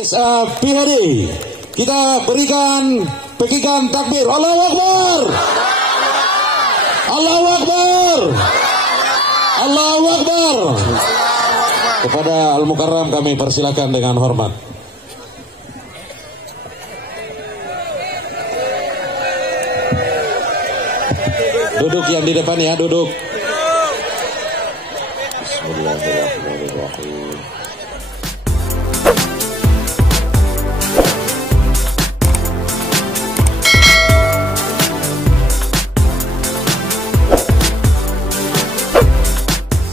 PHD, kita berikan pekikan takbir. Allahu Akbar, Allahu Akbar, Allahu Akbar. Kepada Al-Mukarram kami persilakan dengan hormat. Duduk yang di depan ya, duduk. Bismillahirrahmanirrahim.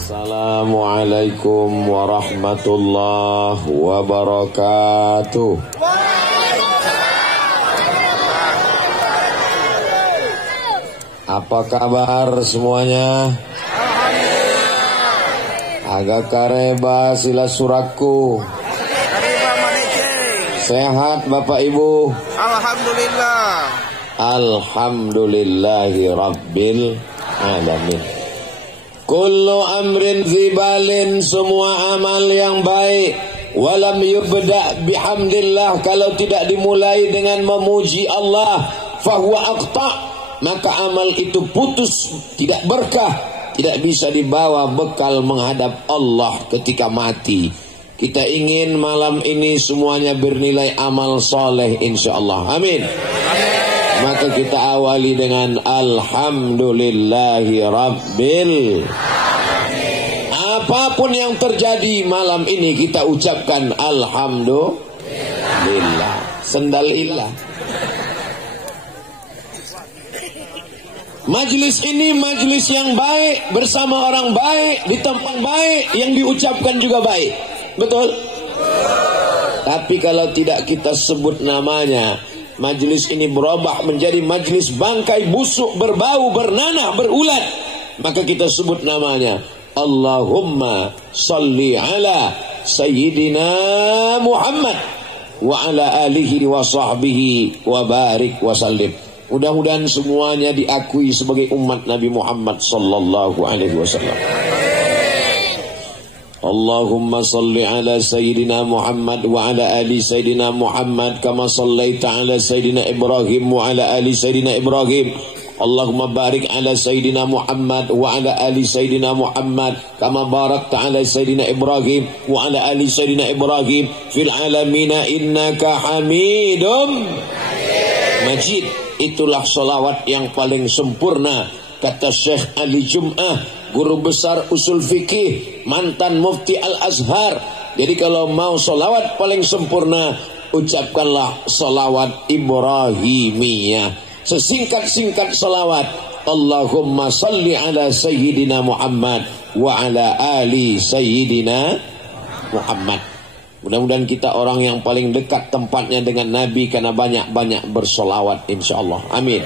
Assalamualaikum warahmatullahi wabarakatuh. Apa kabar semuanya? Agak kareba sila suraku. Sehat Bapak Ibu? Alhamdulillah. Alhamdulillahi Rabbil Alamin. Kullu amrin zibalin, semua amal yang baik, walam yubda' bihamdillah, kalau tidak dimulai dengan memuji Allah, fahuwa aqta', maka amal itu putus, tidak berkah, tidak bisa dibawa bekal menghadap Allah ketika mati. Kita ingin malam ini semuanya bernilai amal soleh insyaallah. Amin. Maka kita awali dengan Alhamdulillahi Rabbil. Apapun yang terjadi malam ini kita ucapkan Alhamdulillah. Sendalillah. Majlis ini majlis yang baik, bersama orang baik, di tempat baik, yang diucapkan juga baik. Betul? Tapi kalau tidak kita sebut namanya, majlis ini berubah menjadi majlis bangkai busuk, berbau, bernanah, berulat. Maka kita sebut namanya Allahumma salli ala Sayyidina Muhammad wa ala alihi wa sahbihi wa barik wa sallim. Mudah-mudahan semuanya diakui sebagai umat Nabi Muhammad sallallahu alaihi wasallam. Allahumma salli ala Sayyidina Muhammad wa ala ali Sayyidina Muhammad kama sallaita ala Sayyidina Ibrahim wa ala ali Sayyidina Ibrahim. Allahumma barik ala Sayyidina Muhammad wa ala ali Sayyidina Muhammad kama barakta ala Sayyidina Ibrahim wa ala ali Sayyidina Ibrahim fil alamina innaka Hamidum Majid. Itulah salawat yang paling sempurna, kata Syekh Ali Jum'ah, guru besar usul fikih, mantan mufti Al-Azhar. Jadi kalau mau salawat paling sempurna, ucapkanlah salawat Ibrahimiyah. Sesingkat-singkat salawat, Allahumma salli ala Sayyidina Muhammad wa ala ali Sayyidina Muhammad. Mudah-mudahan kita orang yang paling dekat tempatnya dengan Nabi karena banyak-banyak bersolawat insyaallah. Amin.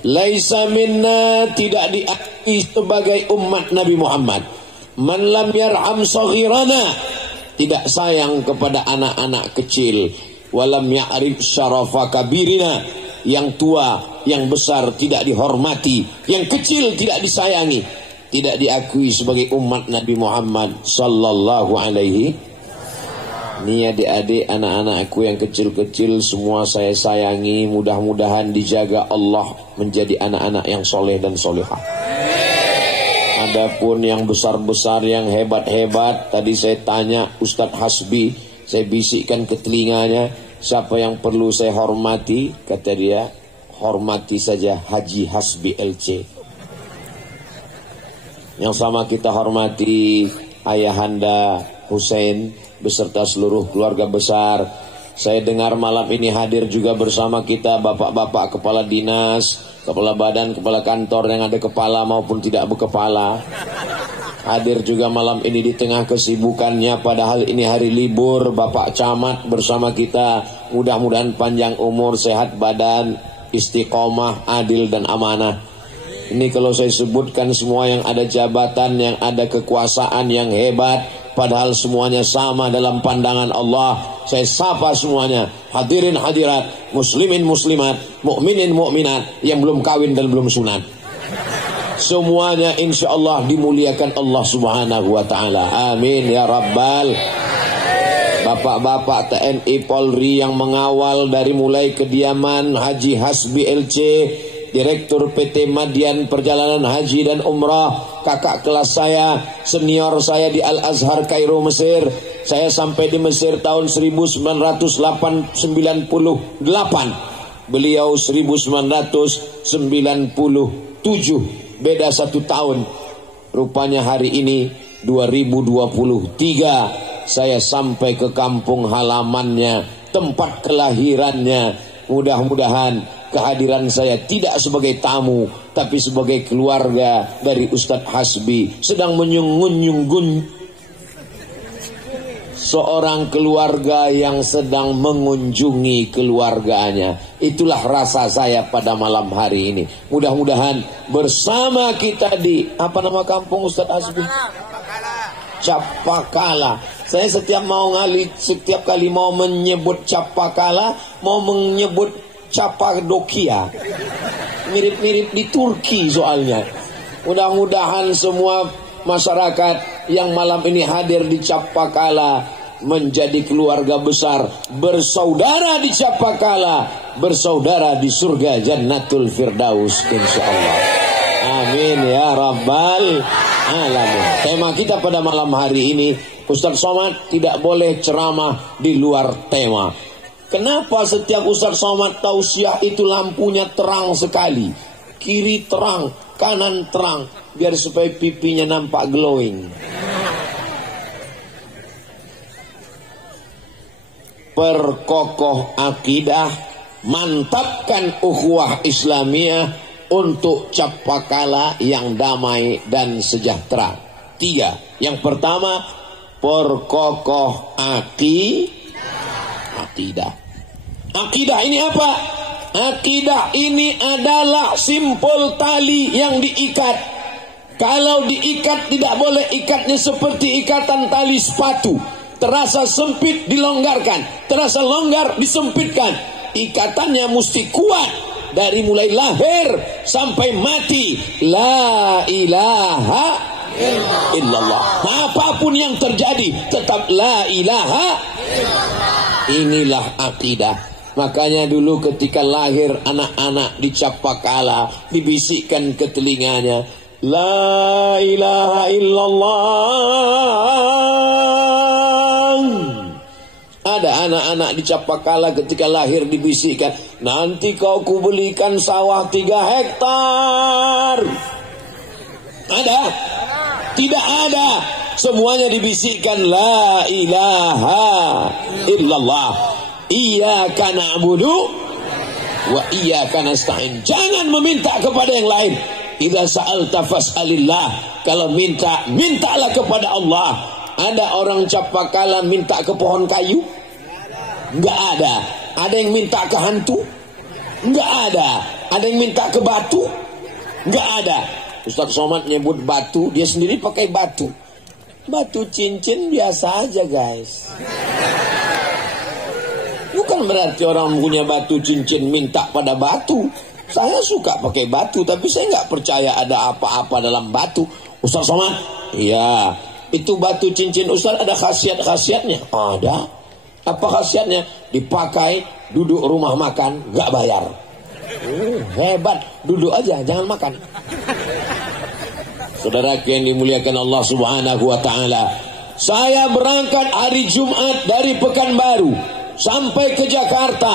Laisa minna, tidak diakui sebagai umat Nabi Muhammad, man lam yarham saghirana, tidak sayang kepada anak-anak kecil, walam ya'rif syarafa kabirina, yang tua, yang besar tidak dihormati, yang kecil tidak disayangi, tidak diakui sebagai umat Nabi Muhammad sallallahu alaihi. Nih adik-adik, anak-anakku yang kecil-kecil semua saya sayangi. Mudah-mudahan dijaga Allah menjadi anak-anak yang soleh dan solehah. Adapun yang besar-besar, yang hebat-hebat, tadi saya tanya Ustadz Hasbi, saya bisikkan ke telinganya, siapa yang perlu saya hormati? Kata dia, hormati saja Haji Hasbi LC. Yang sama kita hormati Ayahanda Hussein beserta seluruh keluarga besar. Saya dengar malam ini hadir juga bersama kita bapak-bapak kepala dinas, kepala badan, kepala kantor yang ada kepala maupun tidak berkepala. Hadir juga malam ini di tengah kesibukannya, padahal ini hari libur, Bapak Camat bersama kita. Mudah-mudahan panjang umur, sehat badan, istiqomah, adil dan amanah. Ini kalau saya sebutkan semua yang ada jabatan, yang ada kekuasaan yang hebat, padahal semuanya sama dalam pandangan Allah. Saya sapa semuanya, hadirin hadirat, muslimin muslimat, mukminin mukminat yang belum kawin dan belum sunat. Semuanya insya Allah dimuliakan Allah subhanahu wa ta'ala. Amin ya rabbal. Bapak-bapak TNI Polri yang mengawal dari mulai kediaman Haji Hasbi LC, Direktur PT Madian Perjalanan Haji dan Umrah, kakak kelas saya, senior saya di Al-Azhar Kairo Mesir. Saya sampai di Mesir tahun 1998, beliau 1997, beda 1 tahun. Rupanya hari ini 2023 saya sampai ke kampung halamannya, tempat kelahirannya. Mudah-mudahan kehadiran saya tidak sebagai tamu, tapi sebagai keluarga dari Ustadz Hasbi, sedang menyunggun seorang keluarga yang sedang mengunjungi keluarganya. Itulah rasa saya pada malam hari ini. Mudah-mudahan bersama kita di, apa nama kampung Ustadz Hasbi? Capakala. Saya setiap kali mau menyebut Capakala, mau menyebut Capadokia, mirip-mirip di Turki soalnya. Mudah-mudahan semua masyarakat yang malam ini hadir di Capakala menjadi keluarga besar, bersaudara di Capakala, bersaudara di surga Jannatul Firdaus insyaallah. Amin ya rabbal alamin. Tema kita pada malam hari ini, Ustadz Somad tidak boleh ceramah di luar tema. Kenapa setiap Ustadz Somad tausiah itu lampunya terang sekali, kiri terang, kanan terang, biar supaya pipinya nampak glowing. Perkokoh akidah, mantapkan ukhuwah Islamiyah untuk Capakala yang damai dan sejahtera. 3. Yang pertama, perkokoh akidah. Akidah ini apa? Akidah ini adalah simpul tali yang diikat. Kalau diikat tidak boleh ikatnya seperti ikatan tali sepatu. Terasa sempit dilonggarkan, terasa longgar disempitkan. Ikatannya mesti kuat dari mulai lahir sampai mati. La ilaha illallah. Apapun yang terjadi tetap la ilaha illallah. Inilah akidah. Makanya dulu ketika lahir anak-anak di Capakala, dibisikkan ke telinganya, la ilaha illallah. Ada anak-anak di Capakala ketika lahir dibisikkan, nanti kau kubelikan sawah 3 hektar. Ada? Tidak ada. Semuanya dibisikkan la ilaha illallah. Iyyaka na'budu wa iyyaka nasta'in. Jangan meminta kepada yang lain. Idza sa'alta fas'alillah. Kalau minta, mintalah kepada Allah. Ada orang Capakala minta ke pohon kayu? Enggak ada. Ada yang minta ke hantu? Enggak ada. Ada yang minta ke batu? Enggak ada. Ustadz Somad nyebut batu, dia sendiri pakai batu. Batu cincin biasa aja guys. Bukan berarti orang punya batu cincin minta pada batu. Saya suka pakai batu, tapi saya nggak percaya ada apa-apa dalam batu. Ustadz Somad, iya. Itu batu cincin Ustadz ada khasiat-khasiatnya? Ada. Apa khasiatnya? Dipakai duduk rumah makan nggak bayar. Hebat, duduk aja jangan makan. Saudara yang dimuliakan Allah Subhanahu wa taala, saya berangkat hari Jumat dari Pekanbaru sampai ke Jakarta,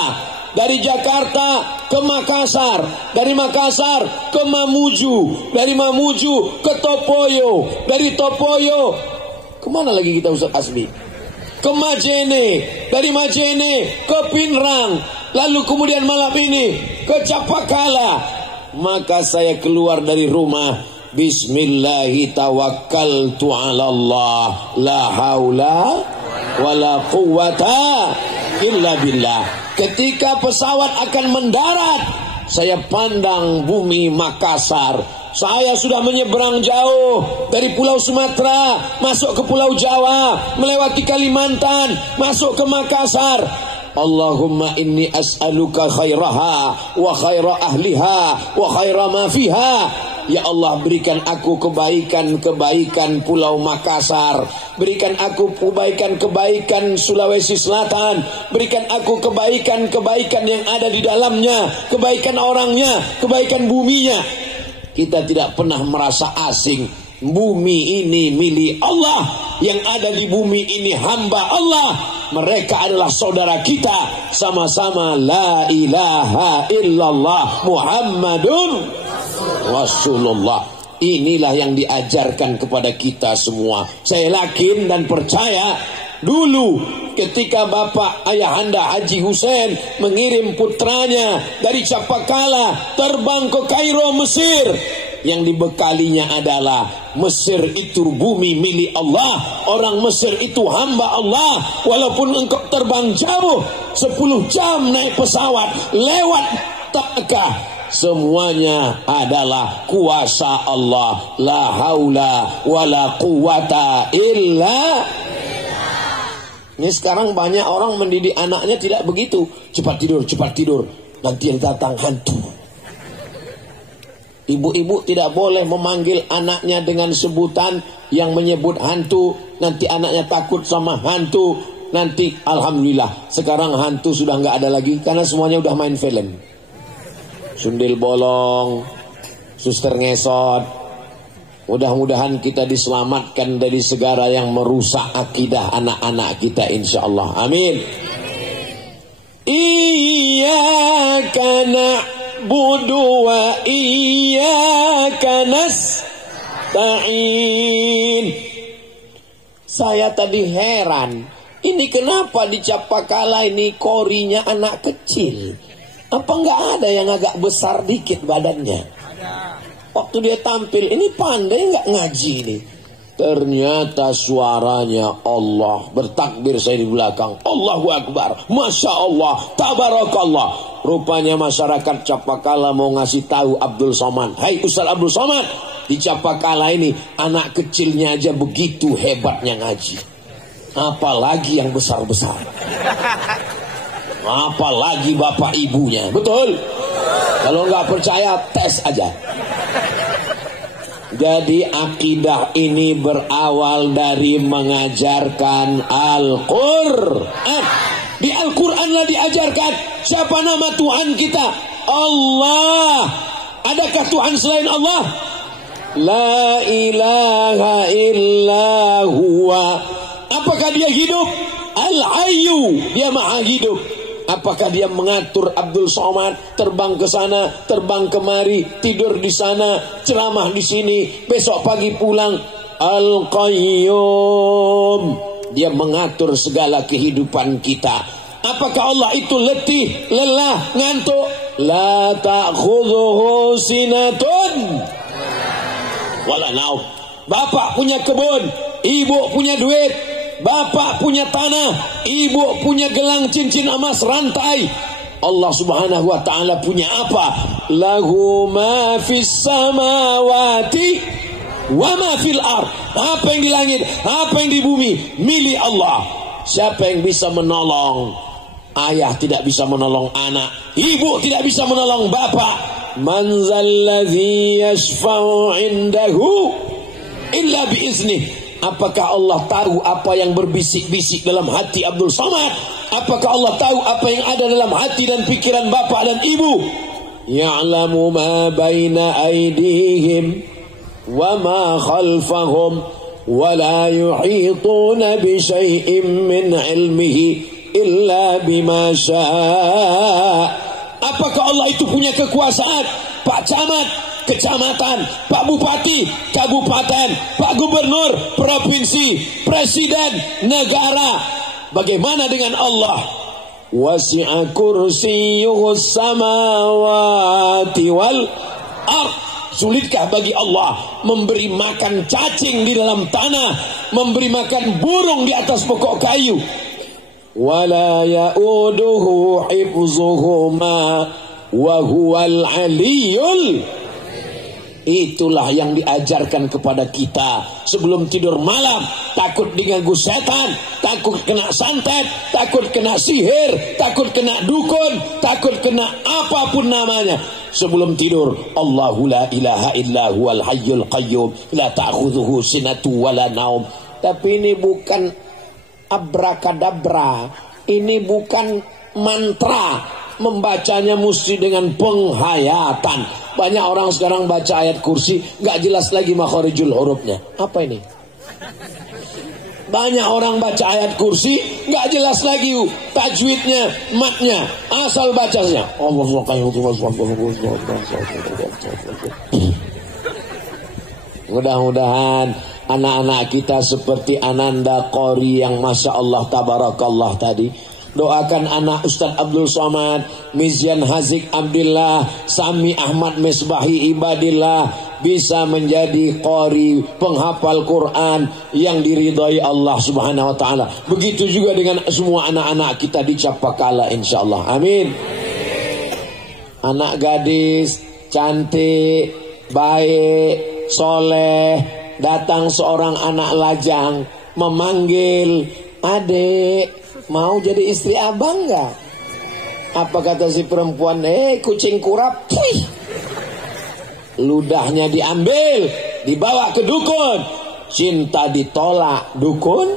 dari Jakarta ke Makassar, dari Makassar ke Mamuju, dari Mamuju ke Topoyo, dari Topoyo kemana lagi kita Ustaz Hasbi? Ke Majene, dari Majene ke Pinrang, lalu kemudian malam ini ke Capakala. Maka saya keluar dari rumah, bismillahi tawakkaltu ala Allah, la haula wala quwwata illa billah. Ketika pesawat akan mendarat, saya pandang bumi Makassar. Saya sudah menyeberang jauh dari Pulau Sumatera masuk ke Pulau Jawa, melewati Kalimantan, masuk ke Makassar. Allahumma inni as'aluka khairaha wa khaira ahliha wa khaira ma fiha. Ya Allah, berikan aku kebaikan-kebaikan Pulau Makassar, berikan aku kebaikan-kebaikan Sulawesi Selatan, berikan aku kebaikan-kebaikan yang ada di dalamnya, kebaikan orangnya, kebaikan buminya. Kita tidak pernah merasa asing. Bumi ini milik Allah, yang ada di bumi ini hamba Allah. Mereka adalah saudara kita, sama-sama la ilaha illallah Muhammadun Rasulullah. Inilah yang diajarkan kepada kita semua. Saya yakin dan percaya, dulu ketika Bapak Ayahanda Haji Hussein mengirim putranya dari Capakala terbang ke Kairo, Mesir, yang dibekalinya adalah Mesir itu bumi milik Allah, orang Mesir itu hamba Allah. Walaupun engkau terbang jauh 10 jam naik pesawat lewat Makkah, semuanya adalah kuasa Allah. La haula wala quwata illa. Ini sekarang banyak orang mendidik anaknya tidak begitu. Cepat tidur, nanti yang datang hantu. Ibu-ibu tidak boleh memanggil anaknya dengan sebutan yang menyebut hantu. Nanti anaknya takut sama hantu. Nanti alhamdulillah sekarang hantu sudah nggak ada lagi, karena semuanya udah main film. Sundel bolong, suster ngesot. Mudah-mudahan kita diselamatkan dari segala yang merusak akidah anak-anak kita, insyaallah. Amin. Iyyaka na'budu wa iyyaka nasta'in. Saya tadi heran, ini kenapa di Capakala ini korinya anak kecil? Apa nggak ada yang agak besar dikit badannya? Waktu dia tampil, ini pandai nggak ngaji nih? Ternyata suaranya Allah. Bertakbir saya di belakang, Allahu Akbar, Masya Allah, Tabarakallah. Rupanya masyarakat Capakala mau ngasih tahu Abdul Somad, hai Ustaz Abdul Somad, di Capakala ini anak kecilnya aja begitu hebatnya ngaji, apalagi yang besar-besar, apalagi bapak ibunya. Betul? Kalau nggak percaya tes aja. Jadi akidah ini berawal dari mengajarkan Al-Quran. Di Al-Quranlah diajarkan siapa nama Tuhan kita. Allah. Adakah Tuhan selain Allah? La ilaha illa huwa. Apakah dia hidup? Al-Hayyu. Dia maha hidup. Apakah dia mengatur Abdul Somad terbang ke sana, terbang kemari, tidur di sana, ceramah di sini, besok pagi pulang? Al-Qayyum. Dia mengatur segala kehidupan kita. Apakah Allah itu letih, lelah, ngantuk? La ta'khudhuhu sinatun wala naum. Bapak punya kebun, ibu punya duit. Bapak punya tanah, ibu punya gelang cincin emas rantai. Allah Subhanahu wa ta'ala punya apa? Lahu ma fis samawati wa ma fil ard. Apa yang di langit, apa yang di bumi, milik Allah. Siapa yang bisa menolong? Ayah tidak bisa menolong anak, ibu tidak bisa menolong bapak. Man zalladzi yashfa'u indahu illa biiznih. Apakah Allah tahu apa yang berbisik-bisik dalam hati Abdul Somad? Apakah Allah tahu apa yang ada dalam hati dan pikiran bapak dan ibu? Ya'lamu ma baina aydihim wa ma khalfahum wa la yuhituna bi syai'in min ilmihi illa bima syaa. Apakah Allah itu punya kekuasaan? Pak Camat, kecamatan, Pak Bupati, kabupaten, Pak Gubernur, provinsi, presiden, negara. Bagaimana dengan Allah? Wasi'a kursiyyuhus samawati wal ard. Sulitkah bagi Allah memberi makan cacing di dalam tanah, memberi makan burung di atas pokok kayu? Wala ya'uduhu hifzuhuma wa huwal aliyul. Itulah yang diajarkan kepada kita sebelum tidur malam. takut diganggu setan, takut kena santet, takut kena sihir, takut kena dukun, takut kena apapun namanya. Sebelum tidur, Allahu la ilaha illa huwal hayyul qayyum la ta'khudhuhu sinatu wala naum. Tapi ini bukan abrakadabra, ini bukan mantra. Membacanya mesti dengan penghayatan. Banyak orang sekarang baca ayat kursi gak jelas lagi makharijul hurufnya. Apa ini? Banyak orang baca ayat kursi gak jelas lagi tajwidnya, matnya, asal bacanya. Mudah-mudahan anak-anak kita seperti Ananda Qori yang Masya Allah tabarakallah tadi. Doakan anak Ustadz Abdul Somad, Mizyan Hazik Abdillah, Sami Ahmad Misbahi Ibadillah bisa menjadi qori, penghafal Quran yang diridhai Allah Subhanahu wa taala. Begitu juga dengan semua anak-anak kita di Capakala insyaallah. Amin. Anak gadis cantik, baik, soleh, datang seorang anak lajang memanggil, "Adek, mau jadi istri abang gak?" Apa kata si perempuan? Kucing kurap. Puih. Ludahnya diambil, dibawa ke dukun. Cinta ditolak, dukun.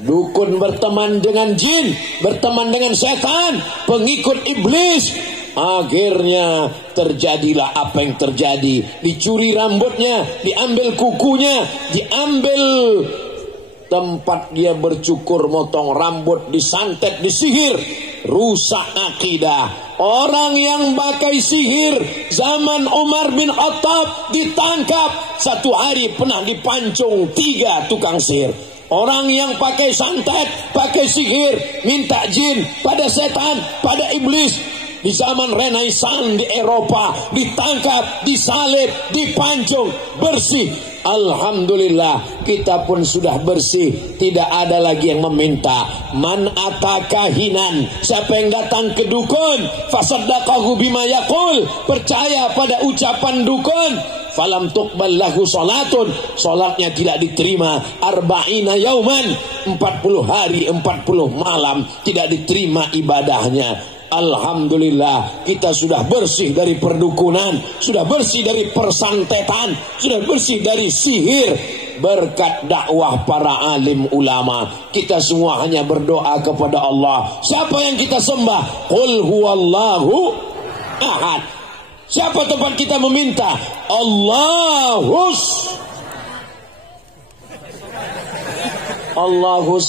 Dukun berteman dengan jin, berteman dengan setan, pengikut iblis. Akhirnya terjadilah apa yang terjadi. Dicuri rambutnya, diambil kukunya, diambil tempat dia bercukur, motong rambut, disantet, disihir, rusak akidah. Orang yang pakai sihir zaman Umar bin Khattab ditangkap. Satu hari pernah dipancung 3 tukang sihir. Orang yang pakai santet, pakai sihir, minta jin pada setan, pada iblis, di zaman Renaissance di Eropa ditangkap, disalib, dipancung, bersih. Alhamdulillah kita pun sudah bersih. Tidak ada lagi yang meminta. Man atakahinan, siapa yang datang ke dukun, fasaddaqahu bima yaqul, percaya pada ucapan dukun, falam tuqbal lahu salatun, salatnya tidak diterima, arba'ina yauman, 40 hari 40 malam tidak diterima ibadahnya. Alhamdulillah kita sudah bersih dari perdukunan, sudah bersih dari persantetan, sudah bersih dari sihir. Berkat dakwah para alim ulama, kita semua hanya berdoa kepada Allah. Siapa yang kita sembah? Qul huwallahu ahad. Siapa tempat kita meminta? Allahus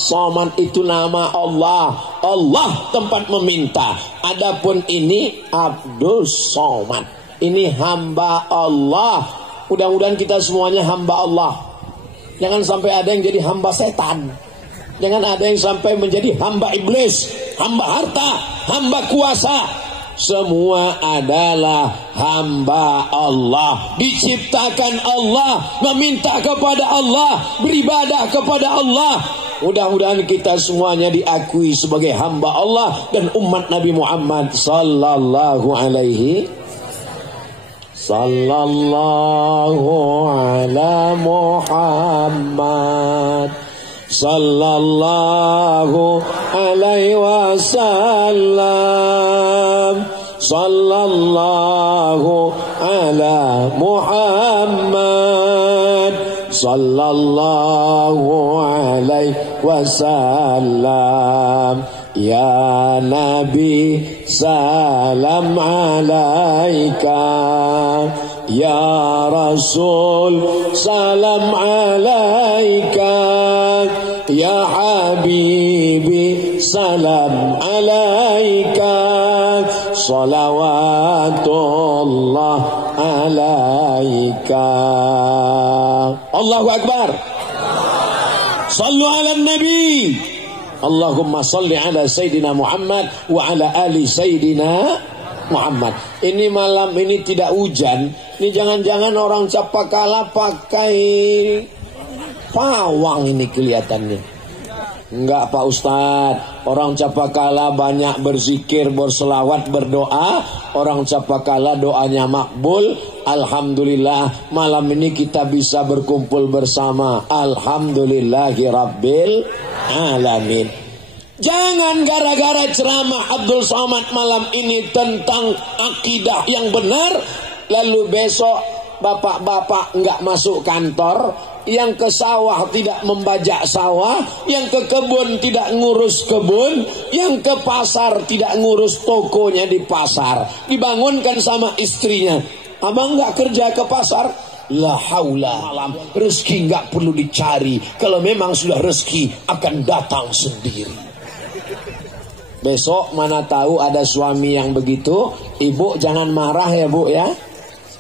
Samad, itu nama Allah. Allah tempat meminta. Adapun ini Abdul Somad, ini hamba Allah. Mudah-mudahan kita semuanya hamba Allah. Jangan sampai ada yang jadi hamba setan. Jangan ada yang sampai menjadi hamba iblis, hamba harta, hamba kuasa. Semua adalah hamba Allah, diciptakan Allah, meminta kepada Allah, beribadah kepada Allah. Mudah-mudahan kita semuanya diakui sebagai hamba Allah dan umat Nabi Muhammad sallallahu alaihi ala Muhammad sallallahu alaihi wasallam, sallallahu ala Muhammad sallallahu alaihi wasallam. Ya Nabi salam alaika, ya Rasul salam alaika, ya Habibi salam alaika, salawatullah alaika. Allahu Akbar. Sallu ala Nabi. Allahumma salli ala Sayyidina Muhammad wa ala ali Sayyidina Muhammad. Ini malam ini tidak hujan. Ini jangan-jangan orang Capakala pakai pawang ini kelihatannya. Enggak Pak Ustadz, Orang Capakala banyak berzikir, berselawat, berdoa. Orang Capakala doanya makbul. Alhamdulillah malam ini kita bisa berkumpul bersama. Alhamdulillahirabbil alamin. Jangan gara-gara ceramah Abdul Somad malam ini tentang akidah yang benar, lalu besok bapak-bapak nggak masuk kantor, yang ke sawah tidak membajak sawah, yang ke kebun tidak ngurus kebun, yang ke pasar tidak ngurus tokonya di pasar. Dibangunkan sama istrinya, abang nggak kerja ke pasar? La haula. Malam rezeki nggak perlu dicari, kalau memang sudah rezeki akan datang sendiri. Besok mana tahu ada suami yang begitu. Ibu jangan marah ya bu ya.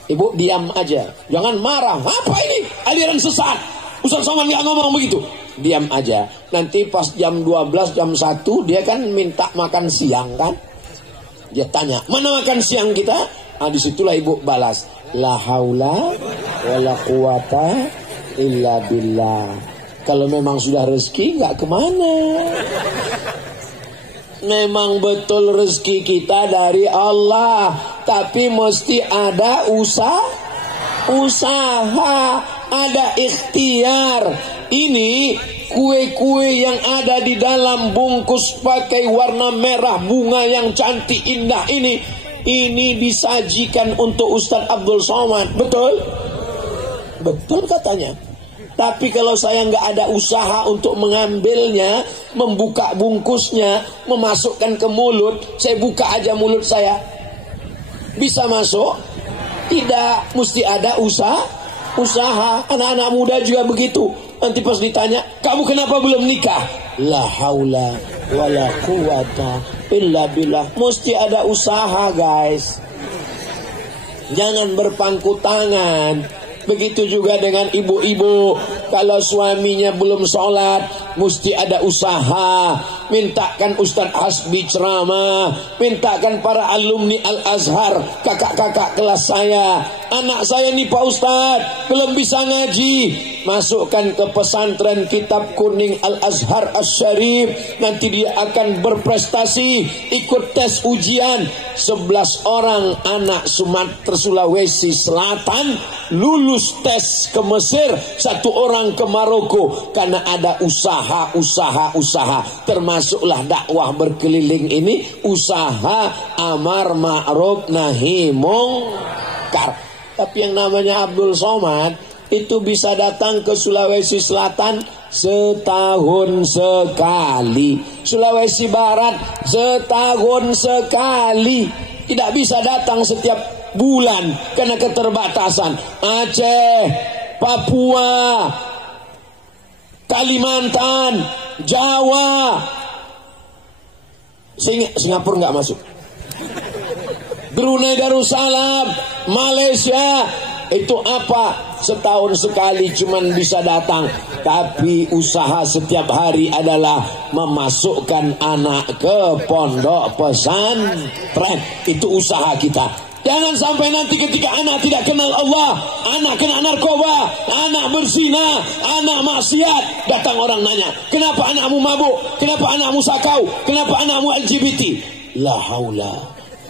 Ibu diam aja, jangan marah. Apa ini? Aliran sesat. Ustaz Somad nggak ngomong begitu. Diam aja. Nanti pas jam 12, jam 1 dia kan minta makan siang kan. Dia tanya, mana makan siang kita? Ah, disitulah ibu balas, la haula wala quwata illa billah. Kalau memang sudah rezeki nggak kemana. Memang betul rezeki kita dari Allah, tapi mesti ada usaha, ada ikhtiar. Ini kue-kue yang ada di dalam bungkus pakai warna merah, bunga yang cantik indah ini disajikan untuk Ustadz Abdul Somad. Betul? Betul katanya. Tapi kalau saya nggak ada usaha untuk mengambilnya, membuka bungkusnya, memasukkan ke mulut, saya buka aja mulut saya, bisa masuk? Tidak, mesti ada usaha. Anak-anak muda juga begitu. Nanti pas ditanya, kamu kenapa belum nikah? La haula wala quwata illa billah. Mesti ada usaha guys. Jangan berpangku tangan. Begitu juga dengan ibu-ibu, kalau suaminya belum sholat, mesti ada usaha. Mintakan Ustadz Hasbi ceramah, mintakan para alumni Al-Azhar, kakak-kakak kelas saya, anak saya nih Pak Ustadz belum bisa ngaji, masukkan ke pesantren Kitab Kuning Al-Azhar Asy-Syarif, nanti dia akan berprestasi, ikut tes ujian. 11 orang anak Sumatera Sulawesi Selatan lulus tes ke Mesir, 1 orang ke Maroko, karena ada usaha. Termasuklah dakwah berkeliling ini usaha amar ma'ruf nahi mungkar. Tapi yang namanya Abdul Somad itu bisa datang ke Sulawesi Selatan setahun sekali, Sulawesi Barat setahun sekali. Tidak bisa datang setiap bulan karena keterbatasan. Aceh, Papua, Kalimantan, Jawa, Singapura nggak masuk, Brunei Darussalam, Malaysia. Itu apa? Setahun sekali cuman bisa datang. Tapi usaha setiap hari adalah memasukkan anak ke pondok pesantren. Itu usaha kita. Jangan sampai nanti ketika anak tidak kenal Allah, anak kena narkoba, anak berzina, anak maksiat, datang orang nanya, kenapa anakmu mabuk, kenapa anakmu sakau, kenapa anakmu LGBT. La haula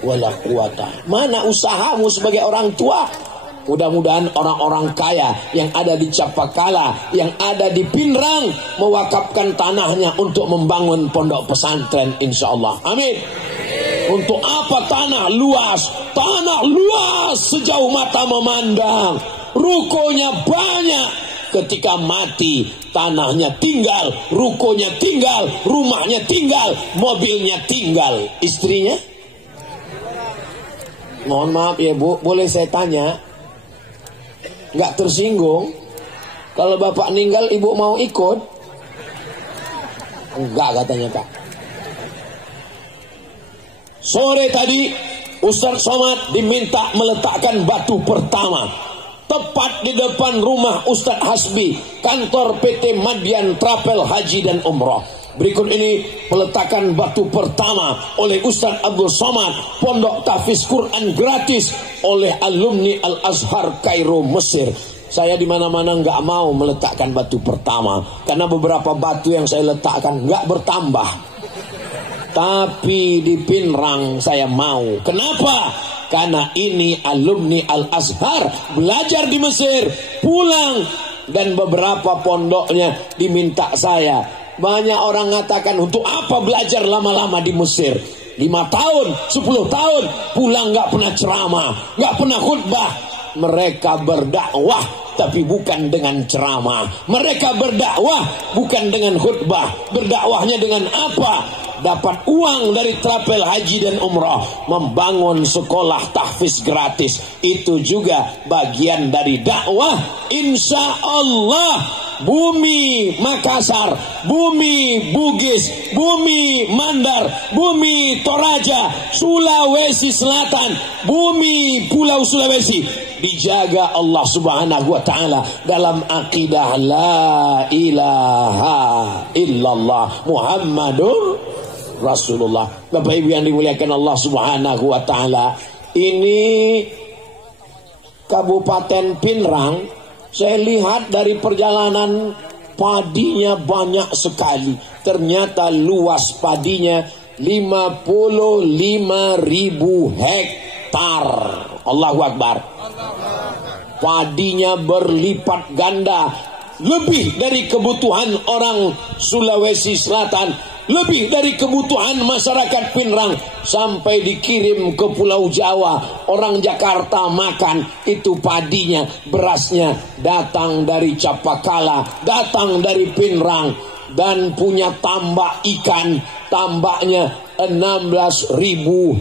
wala quwata. Mana usahamu sebagai orang tua? Mudah-mudahan orang-orang kaya yang ada di Capakala, yang ada di Pinrang, mewakafkan tanahnya untuk membangun pondok pesantren, insyaallah. Amin. Untuk apa tanah luas? Tanah luas sejauh mata memandang. Rukonya banyak. Ketika mati, tanahnya tinggal, rukonya tinggal, rumahnya tinggal, mobilnya tinggal. Istrinya? Mohon maaf ya Bu, boleh saya tanya? Nggak tersinggung? Kalau bapak meninggal, ibu mau ikut? Enggak katanya Pak. Sore tadi Ustaz Somad diminta meletakkan batu pertama tepat di depan rumah Ustaz Hasbi, kantor PT Madian Travel Haji dan Umroh. Berikut ini peletakan batu pertama oleh Ustaz Abdul Somad, pondok tahfiz Quran gratis oleh alumni Al-Azhar Kairo Mesir. Saya di mana-mana nggak mau meletakkan batu pertama karena beberapa batu yang saya letakkan nggak bertambah. Tapi di Pinrang saya mau. Kenapa? Karena ini alumni Al-Azhar, belajar di Mesir, pulang, dan beberapa pondoknya diminta saya. Banyak orang mengatakan, untuk apa belajar lama-lama di Mesir? 5 tahun, 10 tahun, pulang gak pernah ceramah, gak pernah khutbah. Mereka berdakwah, tapi bukan dengan ceramah. Mereka berdakwah, bukan dengan khutbah. Berdakwahnya dengan apa? Dapat uang dari trapel haji dan umrah, membangun sekolah tahfiz gratis. Itu juga bagian dari dakwah. Insya Allah bumi Makassar, bumi Bugis, bumi Mandar, bumi Toraja, Sulawesi Selatan, bumi Pulau Sulawesi dijaga Allah Subhanahu wa taala dalam akidah la ilaha illallah Muhammadur Rasulullah. Bapak Ibu yang dimuliakan Allah Subhanahu wa taala, ini Kabupaten Pinrang, saya lihat dari perjalanan padinya banyak sekali. Ternyata luas padinya 55.000 hektar. Allahu Akbar. Padinya berlipat ganda, lebih dari kebutuhan orang Sulawesi Selatan, lebih dari kebutuhan masyarakat Pinrang, sampai dikirim ke Pulau Jawa. Orang Jakarta makan itu padinya, berasnya datang dari Capakala, datang dari Pinrang, dan punya tambak ikan, tambaknya 16.000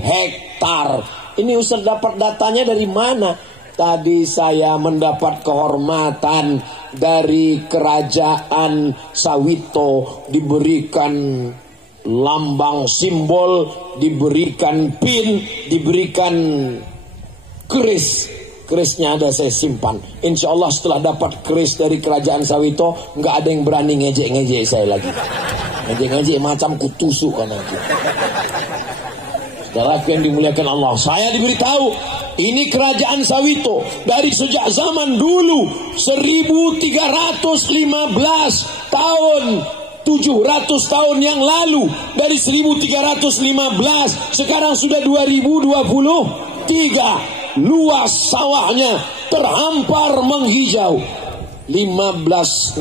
hektar. Ini Ustaz dapat datanya dari mana? Tadi saya mendapat kehormatan dari kerajaan Sawito, diberikan lambang simbol, diberikan pin, diberikan keris. Kerisnya ada saya simpan. Insya Allah setelah dapat keris dari kerajaan Sawito, nggak ada yang berani ngejek-ngejek saya lagi. Ngejek-ngejek macam kutusuk kan aku. Saudara yang dimuliakan Allah, saya diberitahu ini kerajaan Sawito dari sejak zaman dulu 1315 tahun, 700 tahun yang lalu, dari 1315 sekarang sudah 2023. Luas sawahnya terhampar menghijau, 15-16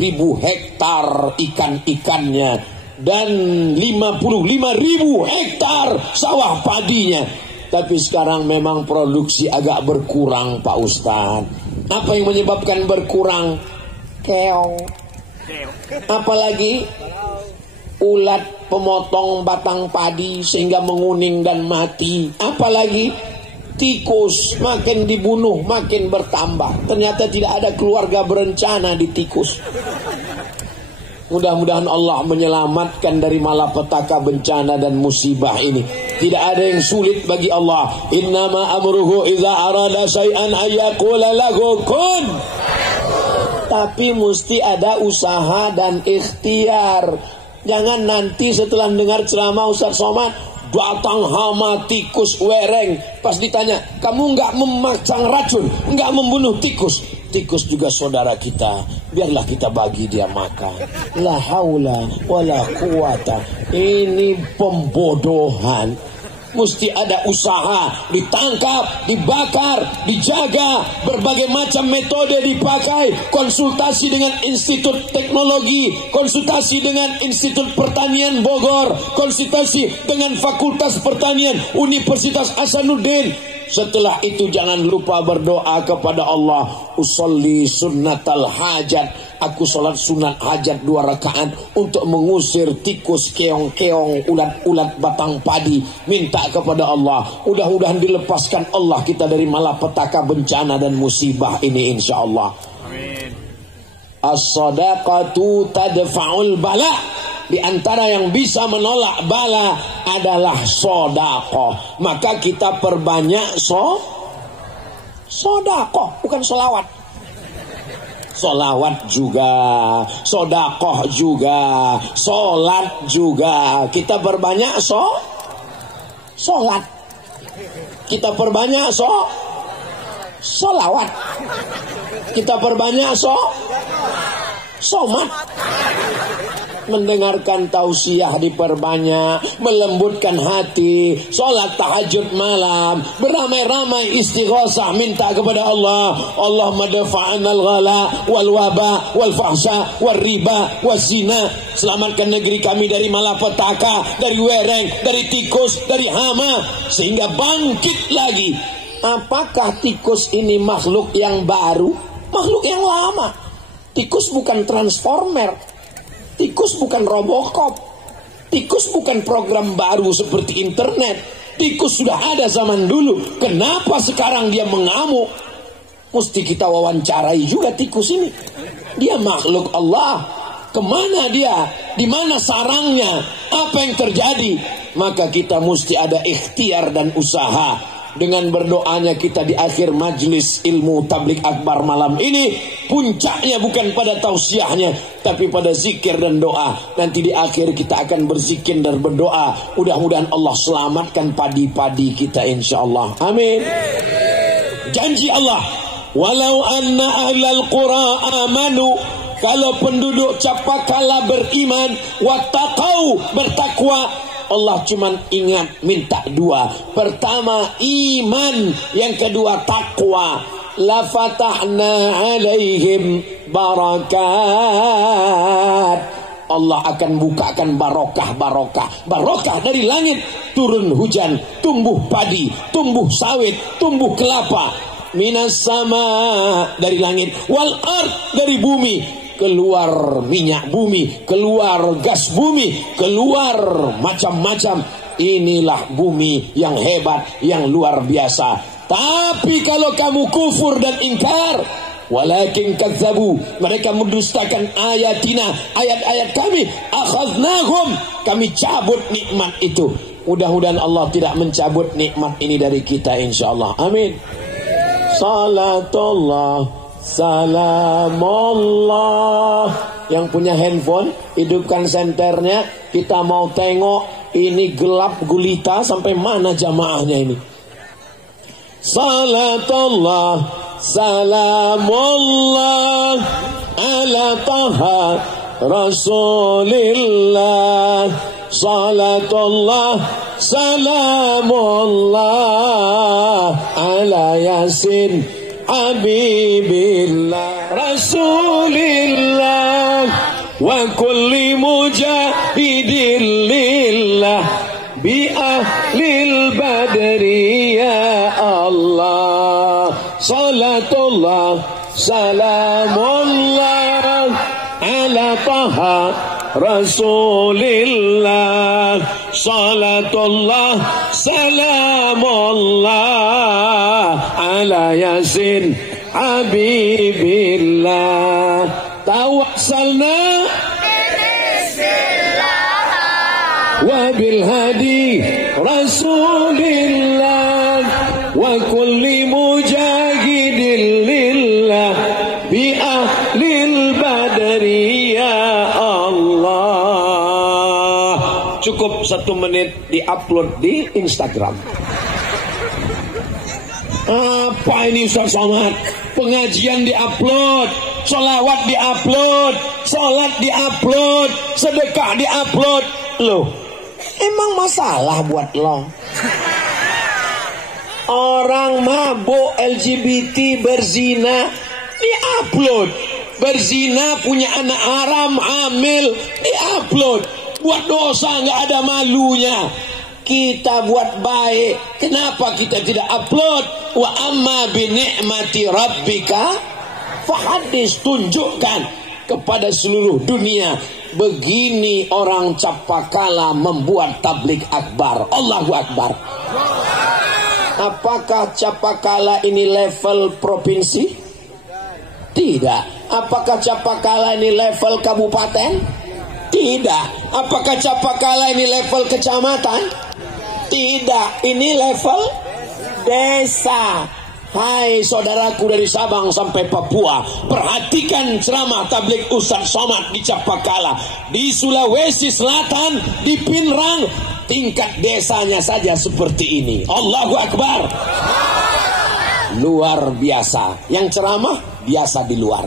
ribu hektar ikan-ikannya, dan 55.000 hektar sawah padinya. Tapi sekarang memang produksi agak berkurang, Pak Ustadz. Apa yang menyebabkan berkurang? Keong. Apalagi ulat pemotong batang padi sehingga menguning dan mati. Apalagi tikus, makin dibunuh makin bertambah. Ternyata tidak ada keluarga berencana di tikus. Mudah-mudahan Allah menyelamatkan dari malapetaka bencana dan musibah ini. Tidak ada yang sulit bagi Allah. Innama amruhu idza arada syai'an ayyaqula lahu kun. Tapi mesti ada usaha dan ikhtiar. Jangan nanti setelah dengar ceramah Ustaz Somad, datang hama tikus wereng. Pas ditanya, kamu enggak memasang racun, enggak membunuh tikus? Tikus juga saudara kita, biarlah kita bagi dia makan. La haula wala quwata. Ini pembodohan. Mesti ada usaha, ditangkap, dibakar, dijaga, berbagai macam metode dipakai, konsultasi dengan Institut Teknologi, konsultasi dengan Institut Pertanian Bogor, konsultasi dengan Fakultas Pertanian Universitas Hasanuddin. Setelah itu jangan lupa berdoa kepada Allah. Usolli sunnatal hajat. Aku sholat sunat hajat 2 rakaat untuk mengusir tikus, keong-keong, ulat-ulat batang padi. Minta kepada Allah, mudah-mudahan dilepaskan Allah kita dari malapetaka bencana dan musibah ini insya Allah. Amin. As-sadaqatu tadfa'ul bala. Di antara yang bisa menolak bala adalah sedekah. Maka kita perbanyak sedekah, bukan sholawat. Sholawat juga, sedekah juga, sholat juga. Kita perbanyak sholat. Kita perbanyak sholawat. Kita perbanyak somat. mendengarkan tausiah diperbanyak, melembutkan hati, sholat tahajud malam, beramai-ramai istighosah minta kepada Allah. Allahumma dafa'anal ghala wal waba wal fahsya wal riba wal zina. Selamatkan negeri kami dari malapetaka, dari wereng, dari tikus, dari hama, sehingga bangkit lagi. Apakah tikus ini makhluk yang baru? Makhluk yang lama. Tikus bukan transformer, tikus bukan Robocop, tikus bukan program baru seperti internet. Tikus sudah ada zaman dulu. Kenapa sekarang dia mengamuk? Mesti kita wawancarai juga tikus ini. Dia makhluk Allah. Kemana dia? Di mana sarangnya? Apa yang terjadi? Maka kita mesti ada ikhtiar dan usaha. Dengan berdoanya kita di akhir majlis ilmu tablik akbar malam ini, puncaknya bukan pada tausiahnya, tapi pada zikir dan doa. Nanti di akhir kita akan berzikir dan berdoa. Mudah-mudahan Allah selamatkan padi-padi kita insyaallah. Amin. Janji Allah, walau anna ahlal qura amanu, kalau penduduk Capakala beriman, wattaqau, bertakwa. Allah cuman ingat minta dua. Pertama iman, yang kedua takwa. La fatahna alaihim barakat. Allah akan bukakan barokah dari langit, turun hujan, tumbuh padi, tumbuh sawit, tumbuh kelapa. Minas sama, dari langit, wal ard, dari bumi, keluar minyak bumi, keluar gas bumi, keluar macam-macam. Inilah bumi yang hebat, yang luar biasa. Tapi kalau kamu kufur dan ingkar, walakin kadzabu, mereka mendustakan ayatina, ayat-ayat kami, akhadnahum, kami cabut nikmat itu. Mudah-mudahan Allah tidak mencabut nikmat ini dari kita insyaallah. Amin. Salatullah salamullah. Yang punya handphone, hidupkan senternya. Kita mau tengok ini gelap gulita sampai mana jamaahnya ini. Salatullah salamullah ala taha rasulillah. Salatullah salamullah ala yasin habibillah rasulillah wa kulli mujahidin lillah bi ahlil badri ya Allah. Salatullah salamullah ala taha rasulillah. Salatullah salamullah ala yasin habibillah. Tawassalna wa bil hadi rasulillah wa kulli mujahidin lillah bi ahlil badri ya Allah. Cukup 1 menit diupload di Instagram. Apa ini Ustaz Somad? Pengajian diupload, sholawat diupload, sholat diupload, sedekah diupload. Loh, emang masalah buat lo? Orang mabuk, LGBT, berzina diupload, berzina punya anak haram, hamil diupload, buat dosa nggak ada malunya. Kita buat baik, kenapa kita tidak upload? Wa amma bi ni'mati rabbika fahadis, tunjukkan kepada seluruh dunia. Begini orang Capakala membuat tablik akbar. Allahu Akbar. Apakah Capakala ini level provinsi? Tidak. Apakah Capakala ini level kabupaten? Tidak. Apakah Capakala ini level kecamatan? Tidak, ini level desa. Hai saudaraku dari Sabang sampai Papua, perhatikan ceramah tablik Ustaz Somad di Capakala, di Sulawesi Selatan, di Pinrang, tingkat desanya saja seperti ini. Allahu Akbar. Luar biasa. Yang ceramah biasa di luar.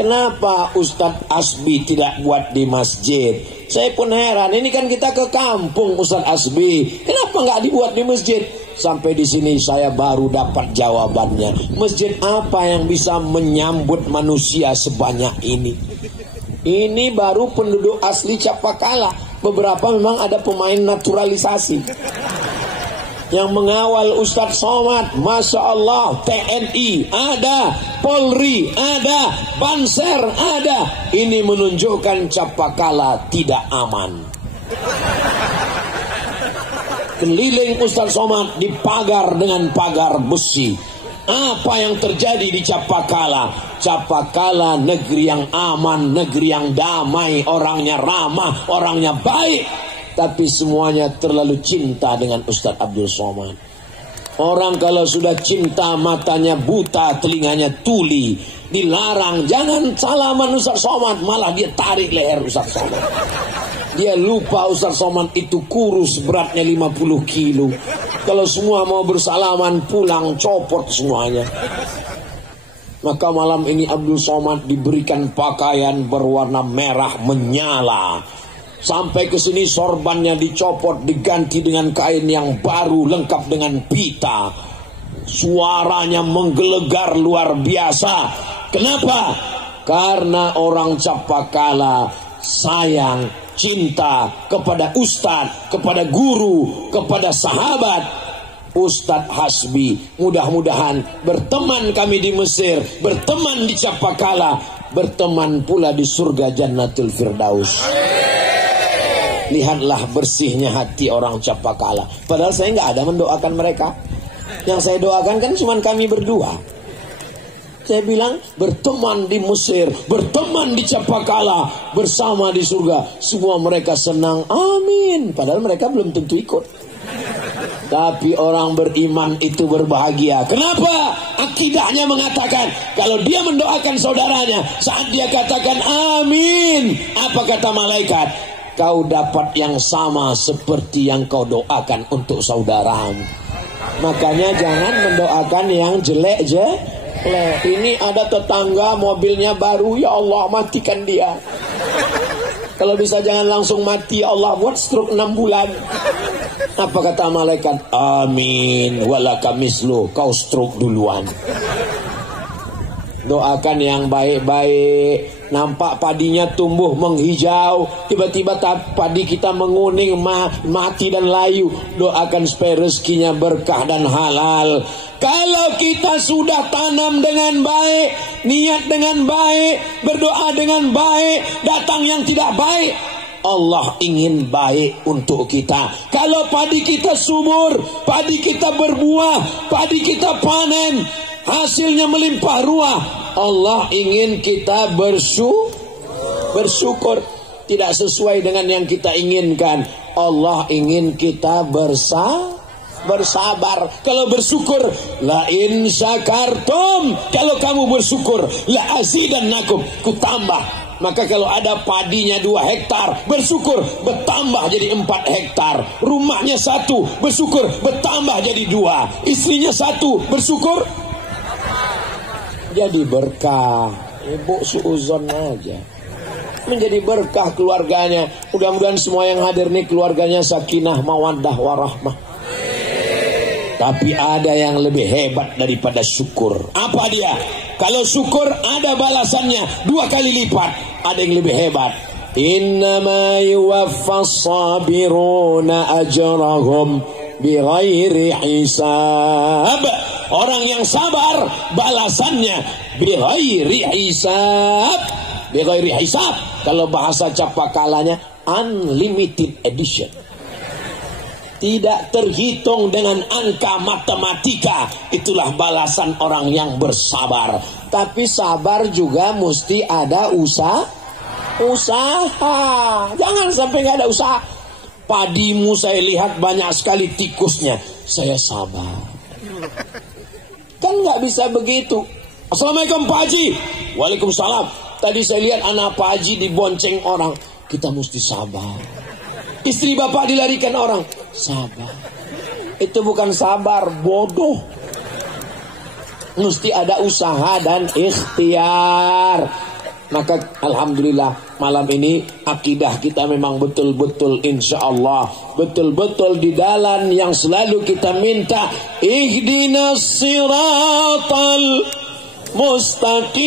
kenapa Ustadz Asbi tidak buat di masjid? Saya pun heran, ini kan kita ke kampung Ustadz Asbi, kenapa nggak dibuat di masjid? Sampai di sini saya baru dapat jawabannya. Masjid apa yang bisa menyambut manusia sebanyak ini? Ini baru penduduk asli Capakala. Beberapa memang ada pemain naturalisasi yang mengawal Ustadz Somad. Masya Allah, TNI ada, Polri ada, Banser ada. Ini menunjukkan Capakala tidak aman. Keliling Ustadz Somad dipagar dengan pagar besi. Apa yang terjadi di Capakala? Capakala negeri yang aman, negeri yang damai, orangnya ramah, orangnya baik. Tapi semuanya terlalu cinta dengan Ustadz Abdul Somad. Orang kalau sudah cinta matanya buta, telinganya tuli, dilarang jangan salaman Ustadz Somad, malah dia tarik leher Ustadz Somad. Dia lupa Ustadz Somad itu kurus, beratnya 50 kilo. Kalau semua mau bersalaman pulang copot semuanya. Maka malam ini Abdul Somad diberikan pakaian berwarna merah menyala. Sampai ke sini sorbannya dicopot, diganti dengan kain yang baru lengkap dengan pita. Suaranya menggelegar luar biasa. Kenapa? Karena orang Capakala sayang, cinta kepada ustadz, kepada guru, kepada sahabat Ustadz Hasbi. Mudah-mudahan berteman kami di Mesir, berteman di Capakala, berteman pula di surga Jannatul Firdaus. Lihatlah bersihnya hati orang Capakala. Padahal saya nggak ada mendoakan mereka. Yang saya doakan kan cuma kami berdua. Saya bilang berteman di Mesir, berteman di Capakala, bersama di surga. Semua mereka senang, amin. Padahal mereka belum tentu ikut. Tapi orang beriman itu berbahagia. Kenapa? Akidahnya mengatakan, kalau dia mendoakan saudaranya, saat dia katakan amin, apa kata malaikat? Kau dapat yang sama seperti yang kau doakan untuk saudaramu. Makanya jangan mendoakan yang jelek. Ini ada tetangga mobilnya baru, ya Allah matikan dia. Kalau bisa jangan langsung mati, ya Allah buat stroke 6 bulan. Apa kata malaikat? Amin walaka mislu, kau stroke duluan. Doakan yang baik-baik. Nampak padinya tumbuh menghijau, tiba-tiba padi kita menguning, mati dan layu. Doakan supaya rezekinya berkah dan halal. Kalau kita sudah tanam dengan baik, niat dengan baik, berdoa dengan baik, datang yang tidak baik, Allah ingin baik untuk kita. Kalau padi kita subur, padi kita berbuah, padi kita panen, hasilnya melimpah ruah, Allah ingin kita bersyukur. Tidak sesuai dengan yang kita inginkan. Allah ingin kita bersabar. Kalau bersyukur, la in syakartum, kalau kamu bersyukur, la azidannakum, ku tambah. Maka kalau ada padinya 2 hektar, bersyukur, bertambah jadi 4 hektar. Rumahnya 1, bersyukur, bertambah jadi 2. Istrinya 1, bersyukur, jadi berkah. Ibu suuzon aja, menjadi berkah keluarganya. Mudah-mudahan semua yang hadir nih keluarganya sakinah, mawaddah, warahmah. Tapi ada yang lebih hebat daripada syukur. Apa dia? Kalau syukur ada balasannya 2 kali lipat. Ada yang lebih hebat. Innama yuwaffas sabiruna ajrahum bighairi hisab. Orang yang sabar balasannya bighairi hisab. Bighairi hisab, kalau bahasa Capakalanya unlimited edition. Tidak terhitung dengan angka matematika. Itulah balasan orang yang bersabar. Tapi sabar juga mesti ada usaha. Jangan sampai nggak ada usaha. Padimu saya lihat banyak sekali tikusnya. Saya sabar. Kan nggak bisa begitu. Assalamualaikum Pak Haji. Waalaikumsalam. Tadi saya lihat anak Pak Haji dibonceng orang. Kita mesti sabar. Istri bapak dilarikan orang. Sabar. Itu bukan sabar, bodoh. Mesti ada usaha dan ikhtiar. Maka alhamdulillah malam ini akidah kita memang betul-betul insya Allah betul-betul di jalan yang selalu kita minta, ihdinas siratal mustaqim.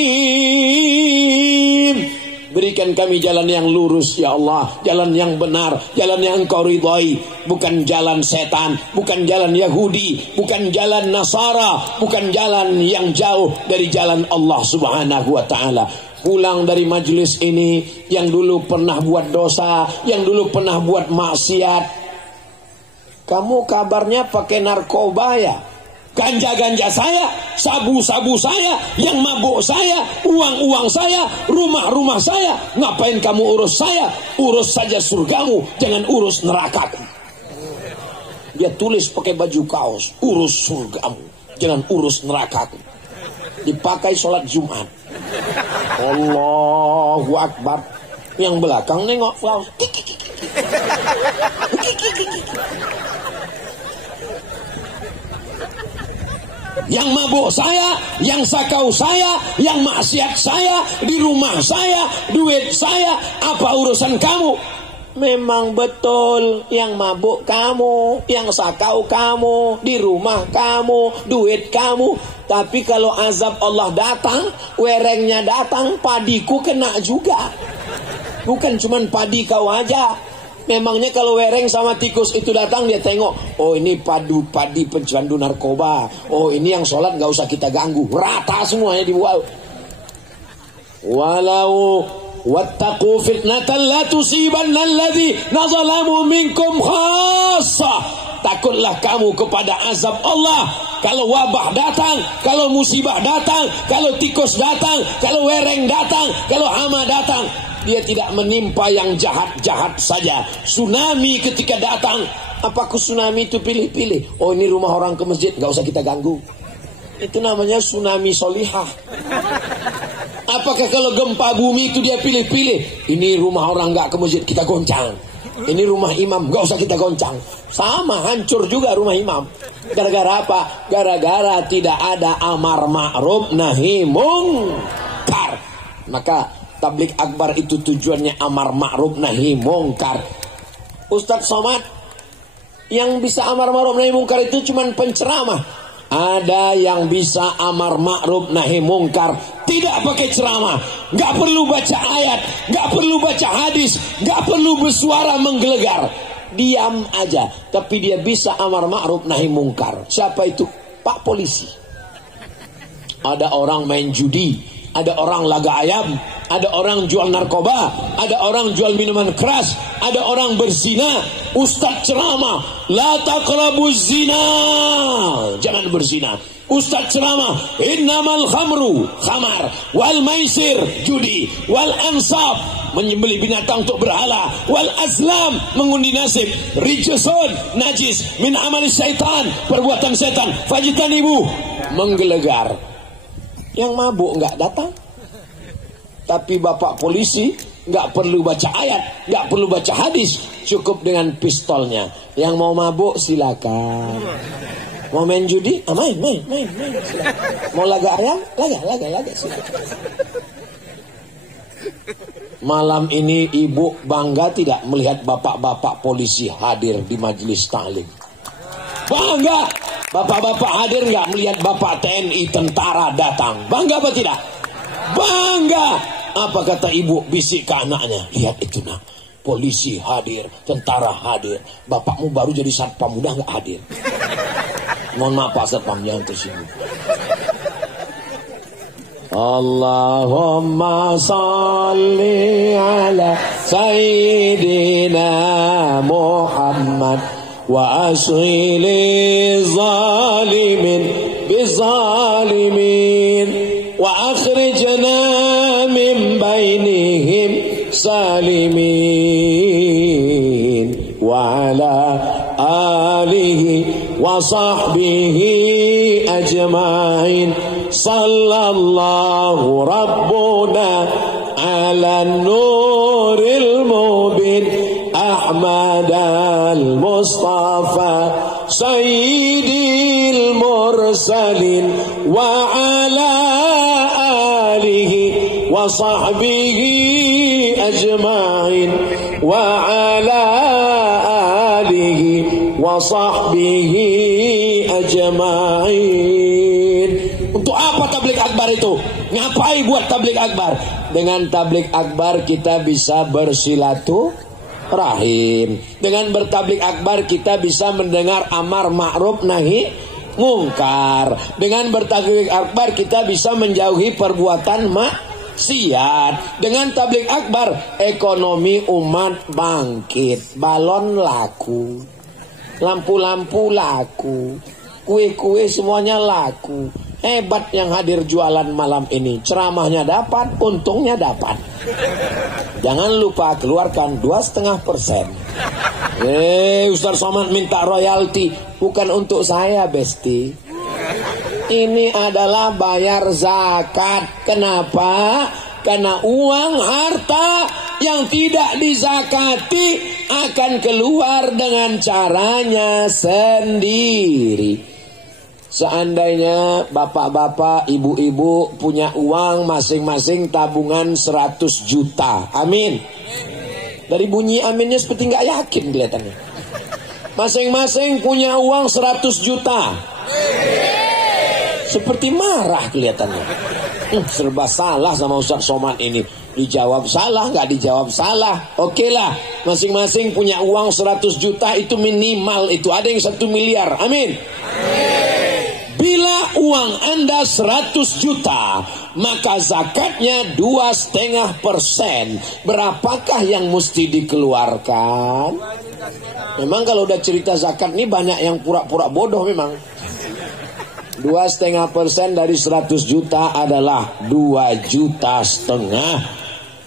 Berikan kami jalan yang lurus ya Allah, jalan yang benar, jalan yang Engkau ridhai, bukan jalan setan, bukan jalan Yahudi, bukan jalan Nasara, bukan jalan yang jauh dari jalan Allah Subhanahu wa taala. Pulang dari majelis ini yang dulu pernah buat dosa, yang dulu pernah buat maksiat. Kamu kabarnya pakai narkoba ya? Ganja-ganja saya, sabu-sabu saya, yang mabuk saya, uang-uang saya, rumah-rumah saya. Ngapain kamu urus saya? Urus saja surgamu, jangan urus nerakaku. Dia tulis pakai baju kaos, urus surgamu, jangan urus nerakaku. Dipakai sholat Jumat. Allahu Akbar. Yang belakang nengok kaos. Yang mabuk saya, yang sakau saya, yang maksiat saya, di rumah saya, duit saya, apa urusan kamu? Memang betul, yang mabuk kamu, yang sakau kamu, di rumah kamu, duit kamu. Tapi kalau azab Allah datang, werengnya datang, padiku kena juga. Bukan cuman padi kau aja. Memangnya kalau wereng sama tikus itu datang, dia tengok, oh ini padi pencandu narkoba, oh ini yang sholat gak usah kita ganggu, rata semuanya dibuat. Walau wattaqu fitnatan la tusibanna alladhina zalamu minkum khassa. Takutlah kamu kepada azab Allah. Kalau wabah datang, kalau musibah datang, kalau tikus datang, kalau wereng datang, kalau hama datang, dia tidak menimpa yang jahat-jahat saja. Tsunami ketika datang, apakah tsunami itu pilih-pilih? Oh ini rumah orang ke masjid, gak usah kita ganggu. Itu namanya tsunami solihah. Apakah kalau gempa bumi itu dia pilih-pilih? Ini rumah orang gak ke masjid, kita goncang. Ini rumah imam, gak usah kita goncang. Sama, hancur juga rumah imam. Gara-gara apa? Gara-gara tidak ada amar ma'ruf nahi mungkar. Maka tablik akbar itu tujuannya amar ma'ruf nahi mungkar. Ustadz Somad, yang bisa amar ma'ruf nahi mungkar itu cuma penceramah. Ada yang bisa amar ma'ruf nahi mungkar tidak pakai ceramah, nggak perlu baca ayat, nggak perlu baca hadis, nggak perlu bersuara menggelegar, diam aja, tapi dia bisa amar ma'ruf nahi mungkar. Siapa itu? Pak polisi. Ada orang main judi, ada orang laga ayam, ada orang jual narkoba, ada orang jual minuman keras, ada orang berzina. Ustadz ceramah, la taqrabuz zina, jangan berzina. Ustadz ceramah, innamal khamru, khamar, wal maisir, judi, wal ansab, menyembelih binatang untuk berhala, wal azlam, mengundi nasib, rijsun, najis, min amal syaitan, perbuatan setan, fajtanibu, menggelegar. Yang mabuk enggak datang. Tapi bapak polisi nggak perlu baca ayat, nggak perlu baca hadis, cukup dengan pistolnya. Yang mau mabuk silakan. Mau main judi, main. Silakan. Mau laga ayam, laga silakan. Malam ini ibu bangga tidak melihat bapak-bapak polisi hadir di majelis taklim? Bangga. Bapak-bapak hadir nggak melihat bapak TNI tentara datang? Bangga apa tidak? Bangga. Apa kata ibu bisik ke anaknya? Lihat itu nak, polisi hadir, tentara hadir. Bapakmu baru jadi satpam udah nggak hadir. Mohon maaf Pak Satpam, jangan tersinggung. Allahumma salli ala Sayyidina Muhammad wa asghili zalimin bizalimin wa akhrijna min bainihim salimin wa ala alihi wa sahbihi ajma'in. Sallallahu rabbuna ala nuril mubin Ahmad al-Mustafa sayyidil mursalin wa ala alihi wa wa sahbihi ajma'in wa ala alihi wa sahbihi ajma'in. Untuk apa tabligh akbar itu? Ngapain buat tabligh akbar? Dengan tabligh akbar kita bisa bersilaturahim. Dengan bertabligh akbar kita bisa mendengar amar ma'ruf nahi mungkar. Dengan bertabligh akbar kita bisa menjauhi perbuatan maksiat. Dengan tabligh akbar ekonomi umat bangkit, balon laku, lampu-lampu laku, kue-kue semuanya laku. Hebat yang hadir jualan malam ini. Ceramahnya dapat, untungnya dapat. Jangan lupa keluarkan 2,5%. Ustaz Somad minta royalti. Bukan untuk saya, Besti. Ini adalah bayar zakat. Kenapa? Karena uang harta yang tidak dizakati akan keluar dengan caranya sendiri. Seandainya bapak-bapak, ibu-ibu punya uang masing-masing tabungan 100 juta. Amin. Dari bunyi aminnya seperti nggak yakin kelihatannya. Masing-masing punya uang 100 juta. Seperti marah kelihatannya. Serba salah sama Ustaz Somad ini. Dijawab salah, nggak dijawab salah. Oke lah, masing-masing punya uang 100 juta itu minimal itu. Ada yang 1 miliar. Amin. Bila uang Anda 100 juta, maka zakatnya 2,5%. Berapakah yang mesti dikeluarkan? Memang kalau udah cerita zakat ini banyak yang pura-pura bodoh memang. 2,5% dari 100 juta adalah 2,5 juta.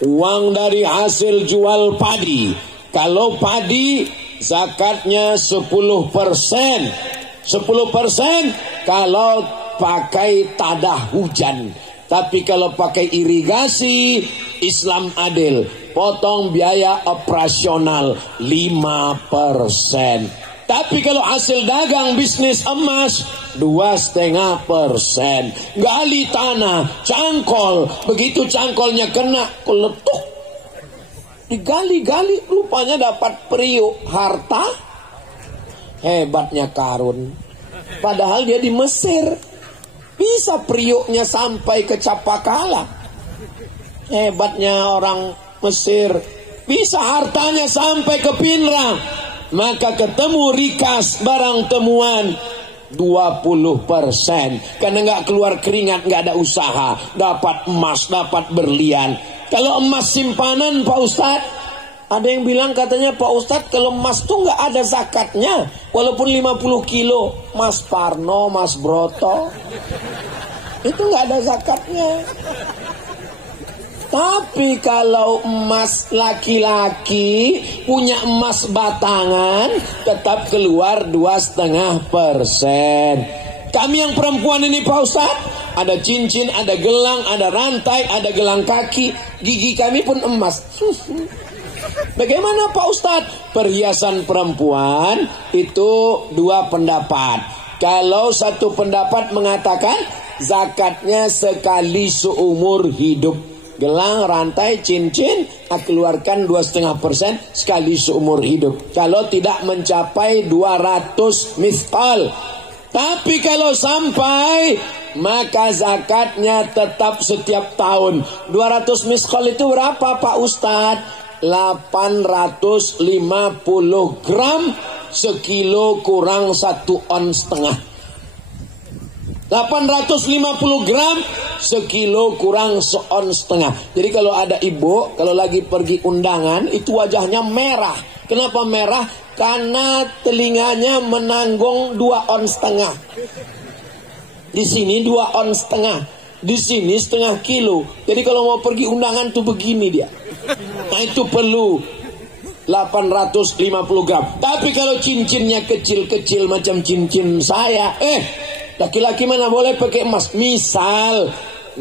Uang dari hasil jual padi. Kalau padi zakatnya 10%. 10% kalau pakai tadah hujan. Tapi kalau pakai irigasi, Islam adil. Potong biaya operasional 5%. Tapi kalau hasil dagang bisnis emas 2,5%. Gali tanah, cangkol. Begitu cangkolnya kena, keletuk. Digali-gali, rupanya dapat periuk harta. Hebatnya Karun. Padahal dia di Mesir. Bisa periuknya sampai ke Capakala. Hebatnya orang Mesir. Bisa hartanya sampai ke Pinrang. Maka ketemu rikas barang temuan 20%. Karena nggak keluar keringat, nggak ada usaha. Dapat emas, dapat berlian. Kalau emas simpanan Pak Ustadz, ada yang bilang katanya Pak Ustadz kalau emas tuh nggak ada zakatnya. Walaupun 50 kilo. Mas Parno, Mas Broto, itu nggak ada zakatnya. Tapi kalau emas laki-laki punya emas batangan, tetap keluar 2,5%. Kami yang perempuan ini Pak Ustadz, ada cincin, ada gelang, ada rantai, ada gelang kaki. Gigi kami pun emas. Bagaimana Pak Ustadz? Perhiasan perempuan itu 2 pendapat. Kalau satu pendapat mengatakan zakatnya sekali seumur hidup. Gelang, rantai, cincin keluarkan 2,5% sekali seumur hidup. Kalau tidak mencapai 200 misqal. Tapi kalau sampai, maka zakatnya tetap setiap tahun. 200 misqal itu berapa Pak Ustadz? 850 gram, sekilo kurang 1,5 ons. 850 gram, sekilo kurang 1,5 ons. Jadi kalau ada ibu, kalau lagi pergi undangan, itu wajahnya merah. Kenapa merah? Karena telinganya menanggung 2,5 ons. Di sini 2,5 ons. Di sini 0,5 kilo. Jadi kalau mau pergi undangan tuh begini dia. Nah itu perlu 850 gram. Tapi kalau cincinnya kecil-kecil macam cincin saya, laki-laki mana boleh pakai emas? Misal,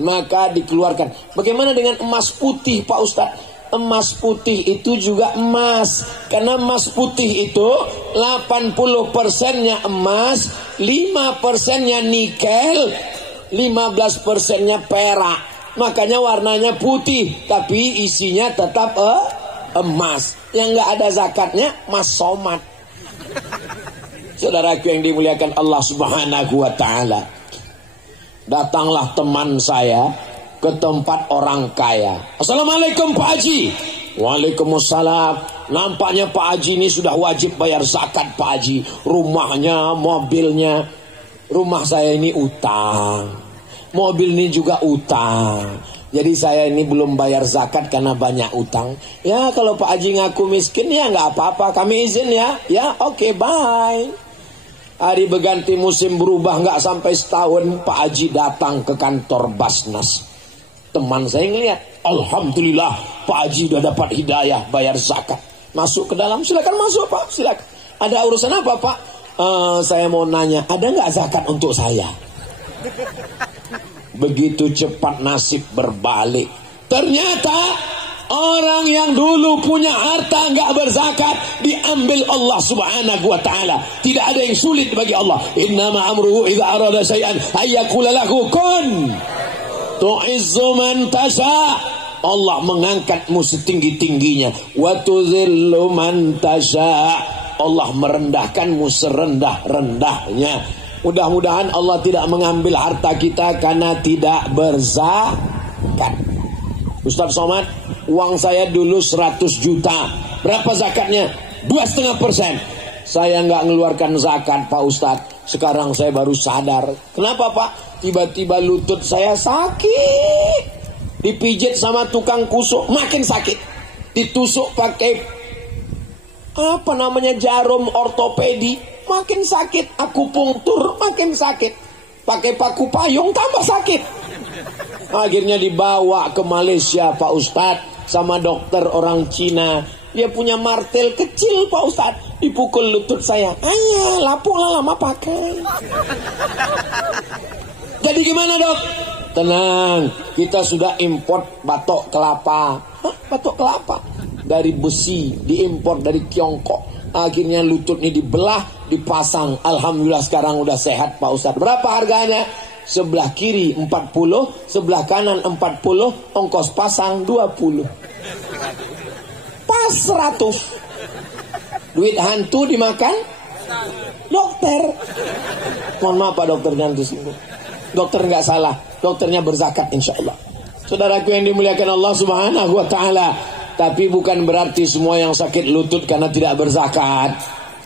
maka dikeluarkan. Bagaimana dengan emas putih Pak Ustadz? Emas putih itu juga emas. Karena emas putih itu 80%-nya emas, 5%-nya nikel, 15%-nya perak. makanya warnanya putih, tapi isinya tetap emas. Yang nggak ada zakatnya mas somat. Saudaraku yang dimuliakan Allah Subhanahu wa ta'ala, datanglah teman saya ke tempat orang kaya. Assalamualaikum Pak Haji. Waalaikumsalam. Nampaknya Pak Haji ini sudah wajib bayar zakat Pak Haji. Rumahnya, mobilnya. Rumah saya ini utang, mobil ini juga utang. Jadi saya ini belum bayar zakat karena banyak utang. Ya kalau Pak Haji ngaku miskin ya nggak apa-apa, kami izin ya. Ya oke, bye. Hari berganti musim berubah nggak sampai setahun, Pak Haji datang ke kantor Basnas. Teman saya ngeliat, alhamdulillah Pak Haji udah dapat hidayah bayar zakat. Masuk ke dalam, silakan masuk Pak, silakan. Ada urusan apa Pak? Saya mau nanya, ada nggak zakat untuk saya? Begitu cepat nasib berbalik. Ternyata orang yang dulu punya harta nggak berzakat diambil Allah Subhanahu wa ta'ala. Tidak ada yang sulit bagi Allah. Innama amruhu idza arada syai'an ayyaqula lahu kun. Tu'izzu man tasha. Allah mengangkatmu setinggi-tingginya. Wa tuzillu man tasha. Allah merendahkanmu serendah-rendahnya. Mudah-mudahan Allah tidak mengambil harta kita karena tidak berzakat. Ustaz Somad, uang saya dulu 100 juta. Berapa zakatnya? 2,5%. Saya nggak ngeluarkan zakat Pak Ustaz. Sekarang saya baru sadar. Kenapa Pak? Tiba-tiba lutut saya sakit. Dipijit sama tukang kusuk, makin sakit. Ditusuk pakai apa namanya jarum ortopedi, makin sakit. Akupunktur, makin sakit. Pakai paku payung, tambah sakit. Akhirnya dibawa ke Malaysia Pak Ustadz sama dokter orang Cina. Dia punya martel kecil Pak Ustadz. Dipukul lutut saya. Ayah, lapuklah lama pakai. Jadi gimana dok? Tenang, kita sudah import batok kelapa. Hah, batok kelapa? Dari besi, diimpor dari Tiongkok. Akhirnya lutut ini dibelah, dipasang. Alhamdulillah sekarang udah sehat Pak Ustadz. Berapa harganya? Sebelah kiri 40, sebelah kanan 40, ongkos pasang 20. Pas 100. Duit hantu dimakan dokter. Mohon maaf Pak dokter, jangan tersinggung. Dokter nggak salah, dokternya berzakat insya Allah. Saudaraku yang dimuliakan Allah Subhanahu wa ta'ala. Tapi bukan berarti semua yang sakit lutut karena tidak berzakat.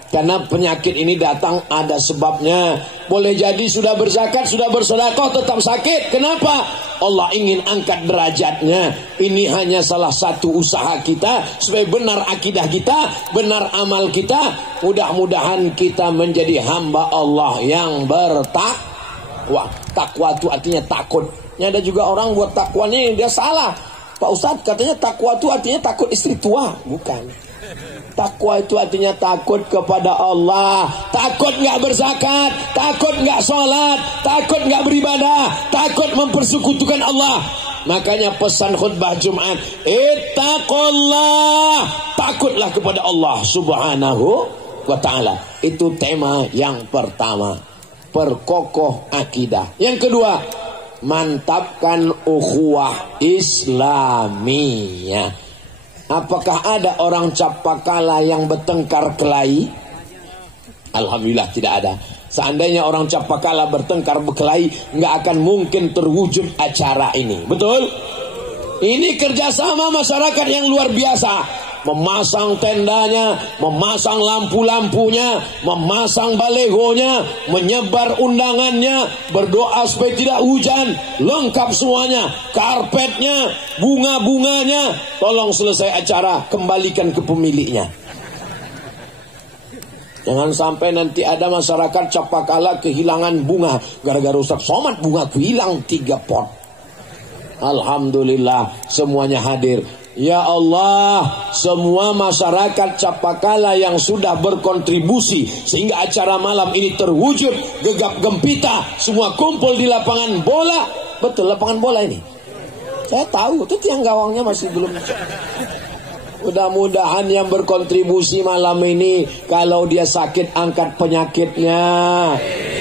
Karena penyakit ini datang ada sebabnya. Boleh jadi sudah berzakat, sudah bersedekah, tetap sakit. Kenapa? Allah ingin angkat derajatnya. Ini hanya salah satu usaha kita supaya benar akidah kita, benar amal kita. Mudah-mudahan kita menjadi hamba Allah yang bertakwa. Takwa itu artinya takut. Ini ada juga orang buat takwanya dia salah. Pak Ustadz katanya takwa itu artinya takut istri tua. Bukan. Takwa itu artinya takut kepada Allah. Takut nggak berzakat, takut nggak sholat, takut nggak beribadah, takut mempersekutukan Allah. Makanya pesan khutbah Jumat, ittaqullah, takutlah kepada Allah Subhanahu wa ta'ala. Itu tema yang pertama, perkokoh akidah. Yang kedua, mantapkan ukhuwah Islamiyah. Apakah ada orang Capakala yang bertengkar kelahi? Alhamdulillah tidak ada. Seandainya orang Capakala bertengkar berkelahi, nggak akan mungkin terwujud acara ini. Betul? Ini kerjasama masyarakat yang luar biasa. Memasang tendanya, memasang lampu-lampunya, memasang balegonya, menyebar undangannya, berdoa supaya tidak hujan, lengkap semuanya, karpetnya, bunga-bunganya. Tolong selesai acara, kembalikan ke pemiliknya. Jangan sampai nanti ada masyarakat Capakala kehilangan bunga. Gara-gara Ustaz Somad bunga hilang 3 pot. Alhamdulillah semuanya hadir. Ya Allah, semua masyarakat Capakala yang sudah berkontribusi sehingga acara malam ini terwujud gegap gempita, semua kumpul di lapangan bola. Betul, lapangan bola ini. Saya tahu, itu tiang gawangnya masih belum. Mudah-mudahan yang berkontribusi malam ini, kalau dia sakit angkat penyakitnya,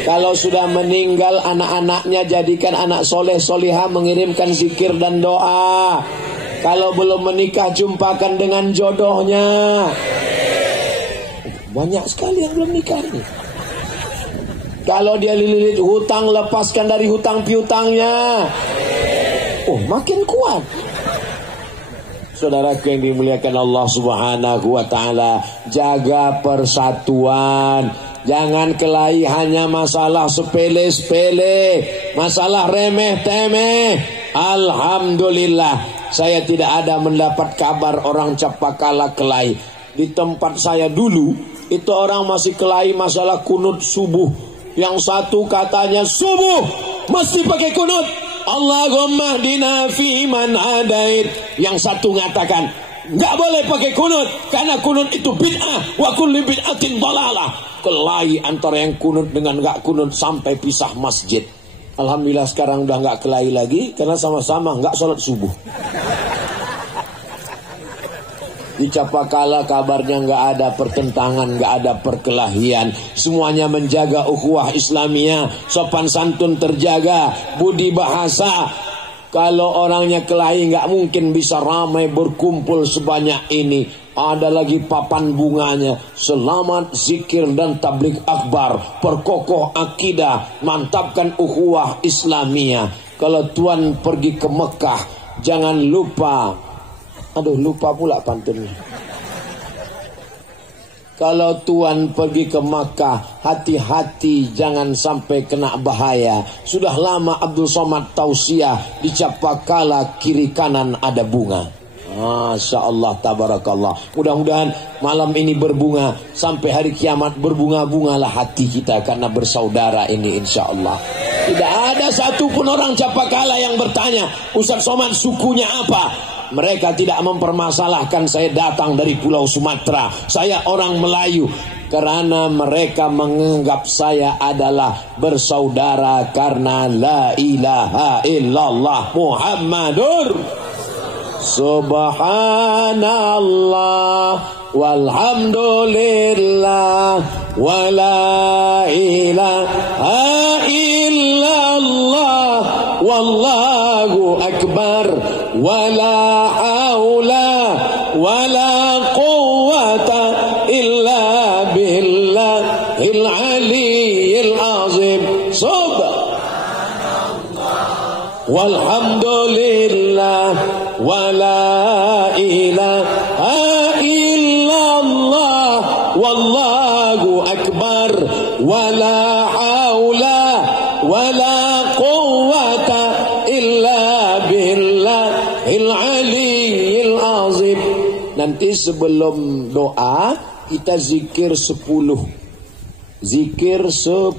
Kalau sudah meninggal, anak-anaknya jadikan anak soleh solihah, mengirimkan zikir dan doa. Kalau belum menikah, jumpakan dengan jodohnya. Banyak sekali yang belum nikah nih. Kalau dia lilit hutang, lepaskan dari hutang piutangnya. Oh, makin kuat. Saudaraku yang dimuliakan Allah Subhanahu wa taala, jaga persatuan. Jangan kelahi hanya masalah sepele-sepele, masalah remeh-temeh. Alhamdulillah, saya tidak ada mendapat kabar orang Capakala kelahi. Di tempat saya dulu, itu orang masih kelahi masalah kunut subuh. Yang satu katanya subuh mesti pakai kunut, Allahumma hdina fi man hadait. Yang satu mengatakan nggak boleh pakai kunut karena kunut itu bid'ah, wa kullu bid'atin dhalalah. Kelahi antara yang kunut dengan nggak kunut sampai pisah masjid. Alhamdulillah sekarang udah nggak kelahi lagi karena sama-sama nggak sholat subuh. Di Capakala kabarnya nggak ada pertentangan, nggak ada perkelahian. Semuanya menjaga ukhuwah Islamiyah, sopan santun terjaga, budi bahasa. Kalau orangnya kelahi nggak mungkin bisa ramai berkumpul sebanyak ini. Ada lagi papan bunganya, selamat, zikir dan tabligh akbar, perkokoh akidah, mantapkan ukhuwah Islamiyah. Kalau tuan pergi ke Mekah, jangan lupa. Aduh, lupa pula pantunnya. Kalau tuan pergi ke Makkah, hati-hati jangan sampai kena bahaya. Sudah lama Abdul Somad tausiah, di Capakala kiri kanan ada bunga. Masya Allah, tabarakallah. Mudah-mudahan malam ini berbunga, sampai hari kiamat berbunga-bungalah hati kita karena bersaudara ini, insya Allah. Tidak ada satupun orang Capakala yang bertanya, Ustaz Somad sukunya apa? Mereka tidak mempermasalahkan saya datang dari Pulau Sumatera, saya orang Melayu. Karena mereka menganggap saya adalah bersaudara karena la ilaha illallah Muhammadur Subhanallah walhamdulillah wa la ilaha illallah wallahu akbar wa la haula wa la quwwata illa billahil aliyyil azim. Subhanallah walhamdulillah wa la ilaha illallah wallahu akbar wa la haula wa la quwwata illa billahil aliyyil azim. Nanti sebelum doa kita zikir 10. Zikir 10.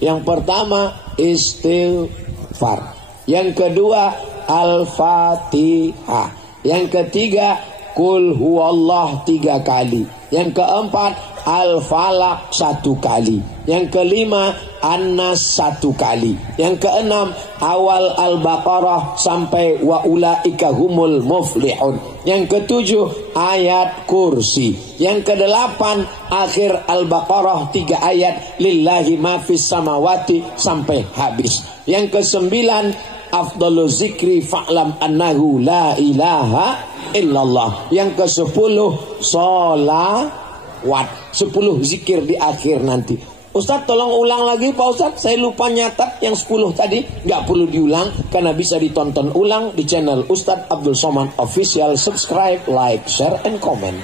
Yang pertama istighfar. Yang kedua Al-Fatihah. Yang ketiga Qul huwallah 3 kali. Yang keempat Al-Falaq 1 kali. Yang kelima An-Nas 1 kali. Yang keenam awal Al-Baqarah sampai wa ulaika humul muflihun. Yang ketujuh ayat kursi. Yang kedelapan akhir Al-Baqarah 3 ayat lillahi ma fis samawati sampai habis. Yang kesembilan afdalu zikri fa'lam annahu la ilaha illallah. Yang ke-10 sholawat. 10 zikir di akhir nanti. Ustaz tolong ulang lagi Pak Ustaz, saya lupa nyatat yang 10 tadi. Gak perlu diulang karena bisa ditonton ulang di channel Ustaz Abdul Somad Official. Subscribe, like, share, and comment.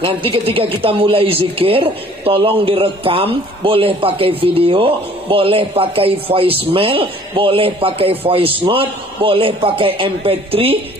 Nanti ketika kita mulai zikir, tolong direkam, boleh pakai video, boleh pakai voicemail, boleh pakai voice note, boleh pakai MP3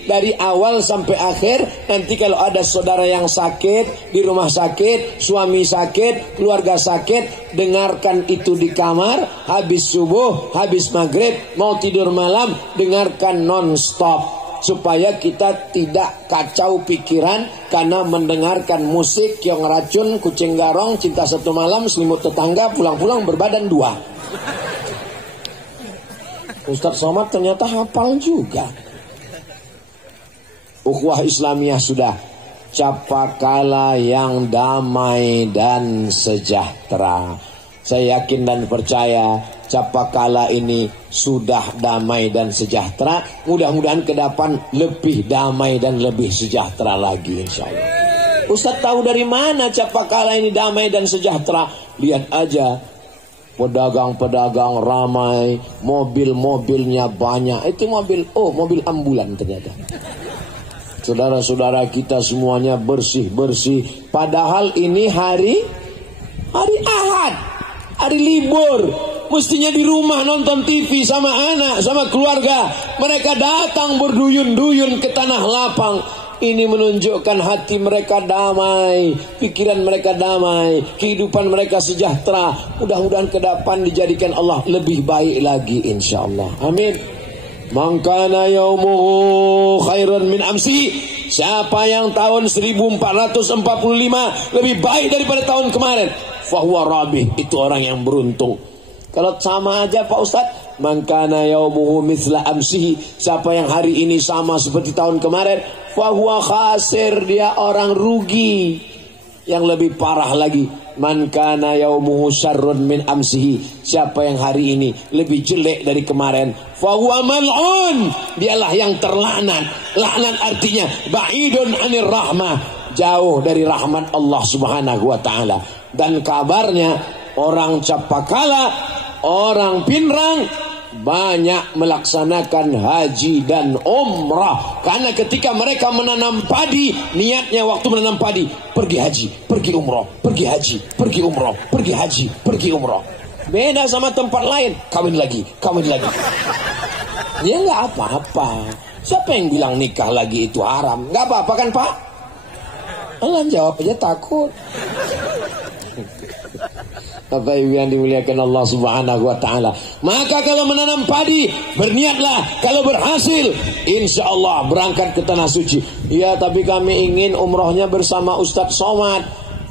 dari awal sampai akhir. Nanti kalau ada saudara yang sakit, di rumah sakit, suami sakit, keluarga sakit, dengarkan itu di kamar, habis subuh, habis maghrib, mau tidur malam, dengarkan non-stop. Supaya kita tidak kacau pikiran karena mendengarkan musik yang racun, kucing garong, cinta satu malam, selimut tetangga, pulang-pulang berbadan 2. Ustaz Somad ternyata hafal juga. Ukhuwah Islamiyah sudah. Capakala yang damai dan sejahtera. Saya yakin dan percaya Capakala ini sudah damai dan sejahtera. Mudah-mudahan ke depan lebih damai dan lebih sejahtera lagi, insya Allah. Ustaz tahu dari mana Capakala ini damai dan sejahtera? Lihat aja, pedagang-pedagang ramai, mobil-mobilnya banyak. Itu mobil ambulan ternyata. Saudara-saudara kita semuanya bersih-bersih. Padahal ini hari Ahad, hari libur. Mestinya di rumah nonton TV sama anak, sama keluarga. Mereka datang berduyun-duyun ke tanah lapang. Ini menunjukkan hati mereka damai, pikiran mereka damai, kehidupan mereka sejahtera. Mudah-mudahan ke depan dijadikan Allah lebih baik lagi, insya Allah. Amin. Man kana yaumuhu khairan min amsi. Siapa yang tahun 1445 lebih baik daripada tahun kemarin, fahuwa rabih, itu orang yang beruntung. Kalau sama aja Pak Ustadz, man kana yaumuhu mithla amsihi, siapa yang hari ini sama seperti tahun kemarin, fahuwa khasir, dia orang rugi. Yang lebih parah lagi, man kana yaumuhu syarrun min amsihi, siapa yang hari ini lebih jelek dari kemarin, fahuwa mal'un, dialah yang terlaknat. Laknat artinya ba'idun 'anir rahmah, jauh dari rahmat Allah Subhanahu wa taala. Dan kabarnya orang Capakala, orang Pinrang banyak melaksanakan haji dan umrah. Karena ketika mereka menanam padi, niatnya waktu menanam padi, pergi haji, pergi umrah, pergi haji, pergi umrah, pergi haji, pergi umrah. Beda sama tempat lain, kawin lagi, kawin lagi. Ya nggak apa-apa. Siapa yang bilang nikah lagi itu haram? Nggak apa-apa kan Pak? Allah jawab aja takut. Bapak Ibu yang dimuliakan Allah Subhanahu wa taala. Maka kalau menanam padi, berniatlah kalau berhasil, insya Allah berangkat ke tanah suci. Ya, tapi kami ingin umrohnya bersama Ustadz Somad.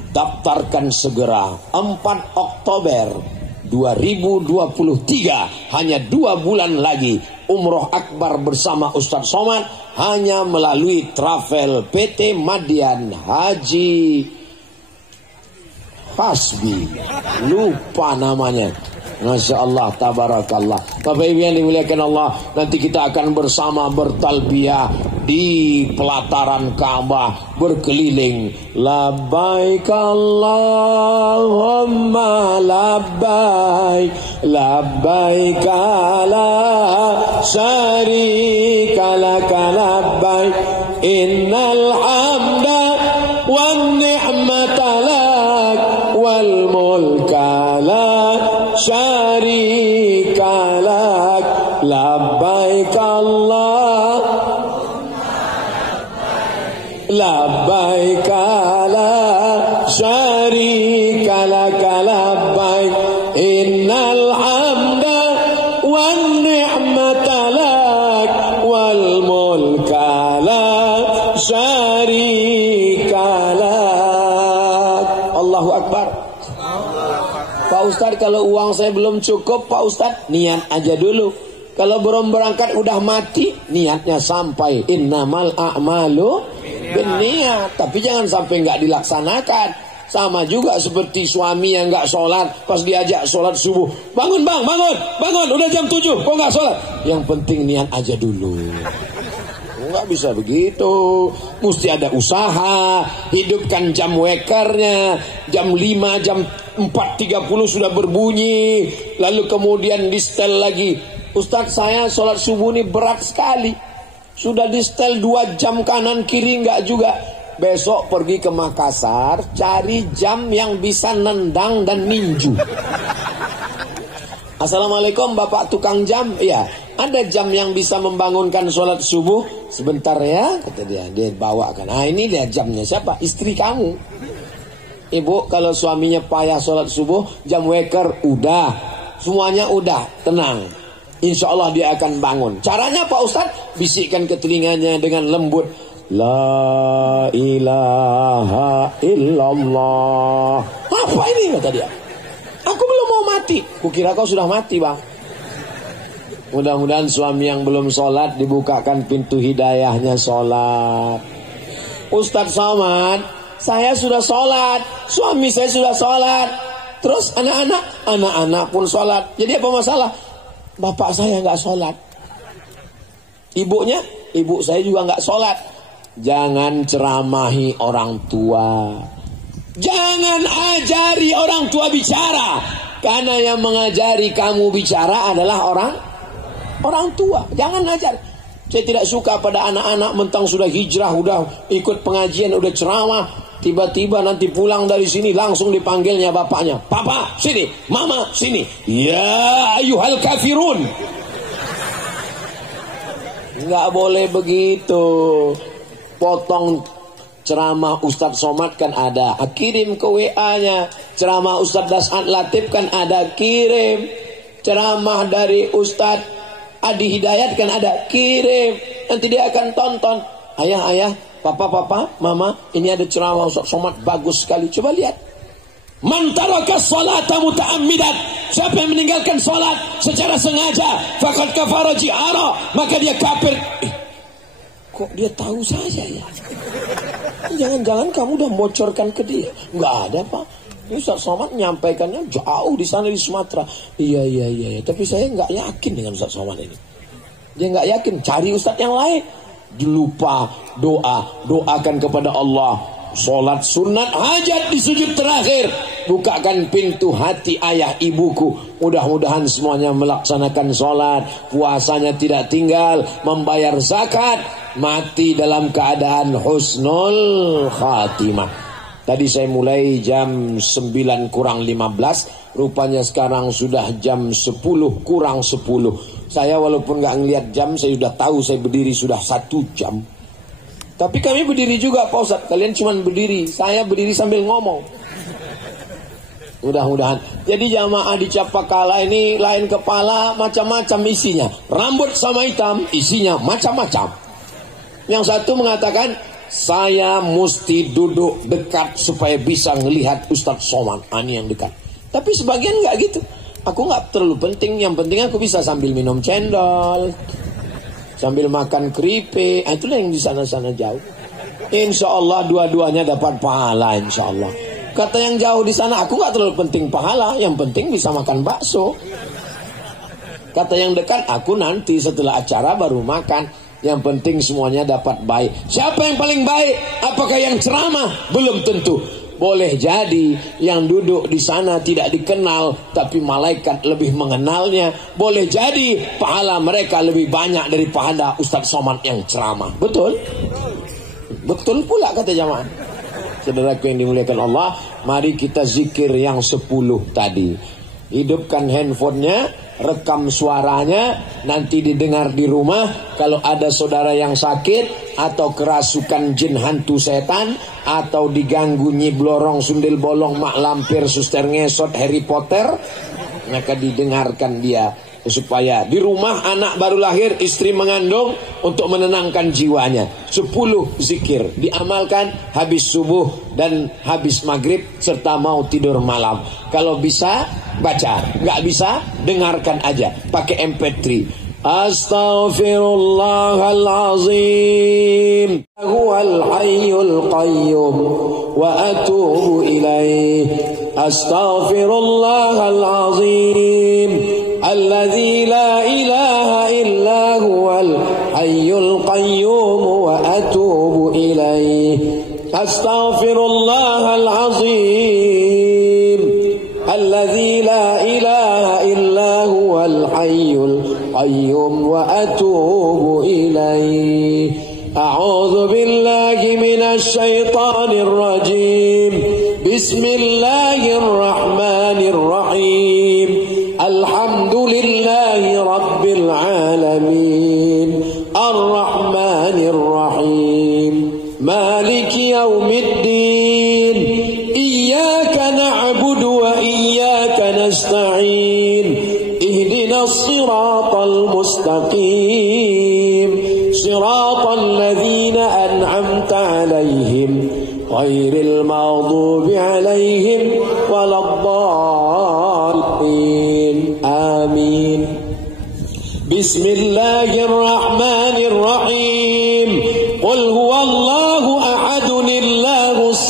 Daftarkan segera 4 Oktober 2023, hanya 2 bulan lagi. Umroh akbar bersama Ustadz Somad hanya melalui travel PT Madian Haji Hasbi, lupa namanya. Masya Allah, tabarakallah. Bapak Ibu yang dimuliakan Allah, nanti kita akan bersama bertalbiyah di pelataran Ka'bah, berkeliling. Labbaik Allahumma labbaik, labbaik la syarika laka labbaik, innal hamda wan ni'mata lak wal mulka la syarika lak, labbaik Allah labbaik la syarika lak labbaik, innal hamda wan ni'mata lak wal mulka la syarika lak. Allahu akbar. Pak Ustadz, kalau uang saya belum cukup, Pak Ustadz, niat aja dulu. Kalau belum berangkat udah mati, niatnya sampai. Innamal a'malu binniat. Tapi jangan sampai nggak dilaksanakan. Sama juga seperti suami yang nggak sholat, pas diajak sholat subuh, bangun bang, bangun, bangun, udah jam 7, kok nggak sholat? Yang penting niat aja dulu. Nggak bisa begitu, mesti ada usaha. Hidupkan jam wakernya, jam 5, jam 4.30 sudah berbunyi, lalu kemudian di setel lagi. Ustadz, saya sholat subuh ini berat sekali, sudah di setel 2 jam kanan kiri nggak juga. Besok pergi ke Makassar, cari jam yang bisa nendang dan ninju. Assalamualaikum Bapak tukang jam. Ya, ada jam yang bisa membangunkan sholat subuh. Sebentar ya, kata dia bawakan. Nah, ini lihat jamnya siapa? Istri kamu. Ibu, kalau suaminya payah sholat subuh, jam waker udah, semuanya udah, tenang, insya Allah dia akan bangun. Caranya Pak Ustadz, bisikkan ke telinganya dengan lembut, la ilaha illallah. Apa ini, kata dia? Aku belum mau mati. Kukira kau sudah mati bang. Mudah-mudahan suami yang belum sholat dibukakan pintu hidayahnya sholat. Ustadz Somad, saya sudah sholat, suami saya sudah sholat, terus anak-anak pun sholat. Jadi apa masalah? Bapak saya nggak sholat, ibu saya juga nggak sholat. Jangan ceramahi orang tua, jangan ajari orang tua bicara, karena yang mengajari kamu bicara adalah orang tua. Jangan ajar. Saya tidak suka pada anak-anak mentang sudah hijrah, udah ikut pengajian, udah ceramah, tiba-tiba nanti pulang dari sini langsung dipanggilnya bapaknya, papa sini, mama sini, ya ayyuhal kafirun. Nggak boleh begitu. Potong ceramah Ustadz Somad kan ada, kirim ke WA-nya. Ceramah Ustadz Das'ad Latif kan ada, kirim. Ceramah dari Ustadz Adi Hidayat kan ada, kirim. Nanti dia akan tonton. Ayah, papa, mama, ini ada ceramah Ustadz Somad bagus sekali. Coba lihat. Man taraka sholata muta'ammidan, siapa yang meninggalkan sholat secara sengaja, faqad kafara jihara, maka dia kafir. Kok dia tahu saya ya? Jangan-jangan kamu udah bocorkan ke dia? Nggak ada, Pak. Ini Ustadz Somad menyampaikannya jauh di sana di Sumatera. Iya. Tapi saya nggak yakin dengan Ustadz Somad ini. Dia nggak yakin. Cari Ustadz yang lain. Lupa doakan kepada Allah. Sholat sunat hajat di sujud terakhir. Bukakan pintu hati ayah ibuku. Mudah-mudahan semuanya melaksanakan sholat, puasanya tidak tinggal, membayar zakat, mati dalam keadaan husnul khatimah. Tadi saya mulai jam 9 kurang 15, rupanya sekarang sudah jam 10 kurang 10. Saya walaupun gak ngelihat jam, saya sudah tahu saya berdiri sudah 1 jam. Tapi kami berdiri juga Pak Ustadz. Kalian cuma berdiri, saya berdiri sambil ngomong. Mudah-mudahan. Jadi jamaah di Capakala ini lain kepala, macam-macam isinya. Rambut sama hitam, isinya macam-macam. Yang satu mengatakan, saya mesti duduk dekat supaya bisa ngelihat Ustadz Somad. Ini yang dekat. Tapi sebagian nggak gitu. Aku nggak terlalu penting. Yang penting aku bisa sambil minum cendol, sambil makan keripik. Itulah yang di sana-sana jauh. Insya Allah dua-duanya dapat pahala, insya Allah. Kata yang jauh di sana, aku nggak terlalu penting pahala, yang penting bisa makan bakso. Kata yang dekat, aku nanti setelah acara baru makan, yang penting semuanya dapat baik. Siapa yang paling baik? Apakah yang ceramah? Belum tentu. Boleh jadi yang duduk di sana tidak dikenal, tapi malaikat lebih mengenalnya. Boleh jadi pahala mereka lebih banyak daripada Ustadz Somad yang ceramah. Betul? Betul pula kata jamaah. Saudaraku yang dimuliakan Allah, mari kita zikir yang 10 tadi. Hidupkan handphonenya, rekam suaranya, nanti didengar di rumah. Kalau ada saudara yang sakit, atau kerasukan jin hantu setan, atau diganggu nyi blorong, sundel bolong, mak lampir, suster ngesot, Harry Potter, maka didengarkan dia. Supaya di rumah anak baru lahir, istri mengandung, untuk menenangkan jiwanya. 10 zikir diamalkan habis subuh dan habis maghrib serta mau tidur malam. Kalau bisa baca, nggak bisa dengarkan aja pakai MP3. Astaghfirullahalazim, huwal hayyul qayyum wa atubu ilaih. Astaghfirullahalazim alladzi la ilaha illa huwal hayyul qayyum wa atubu ilaih. Astaghfirullahalazim alladzi la ilaha illa huwal hayyul qayyum wa atubu ilaih. A'udzu billahi minasy syaithanir rajim. Bismillahirrahmanirrahim. Alhamdulillahi rabbil alamin. Ar-Rahmanir Rahim. Maliki yaumiddin. Iyyaka na'budu wa iyyaka nasta'in. Ihdinas siratal mustaqim. Siratal ladzina an'amta 'alaihim ghairil maghdubi 'alaihim waladdallin. Amin. Bismillahirrahmanirrahim. Qul huwallahu ahad,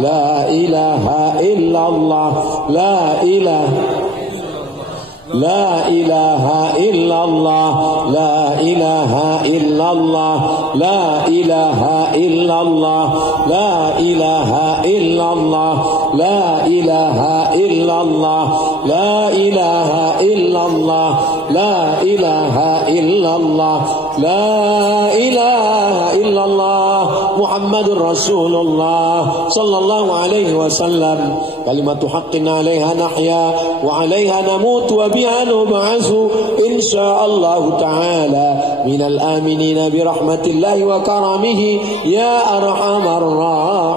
la ilaha illallah, la ilaha illallah, la ilaha illallah, la ilaha illallah, la ilaha illallah, la ilaha illallah, la ilaha illallah, la ilaha illallah, la ilaha illallah, Muhammadur Rasulullah sallallahu alaihi wasallam. Kalimatu haqqin 'alaiha nahya wa 'alaiha namut wa biha nub'atsu insyaallah ta'ala minal aminin bi rahmatillahi wa karamihi ya arhamar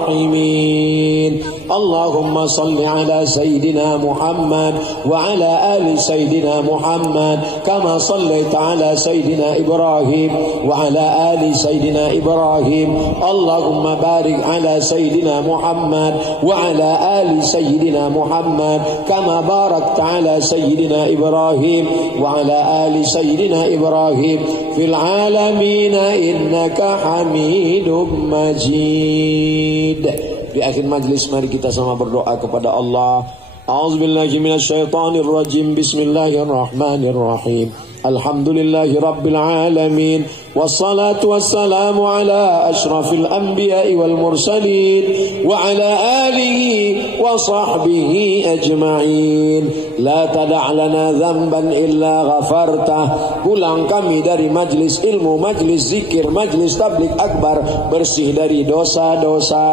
rahimin. Allahumma salli ala sayyidina Muhammad wa ala ali sayyidina Muhammad kama sallaita ala sayyidina Ibrahim wa ala ali sayyidina Ibrahim. Allahumma barik ala sayyidina Muhammad wa ala ali sayyidina Muhammad kama barakta ala sayyidina Ibrahim wa ala ali sayyidina Ibrahim fil alamin innaka Hamidum Majid. Di akhir majlis mari kita sama berdoa kepada Allah. A'udzubillahi minasyaitonir rajim. Bismillahirrahmanirrahim. Alhamdulillahi rabbil alamin. Wassalatu wassalamu ala ashrafil anbiya'i wal mursalin wa ala alihi wa sahbihi ajma'in. La tada' lana dhanban illa ghafartah. Pulang kami dari majlis ilmu, majlis zikir, majlis tabligh akbar, bersih dari dosa-dosa.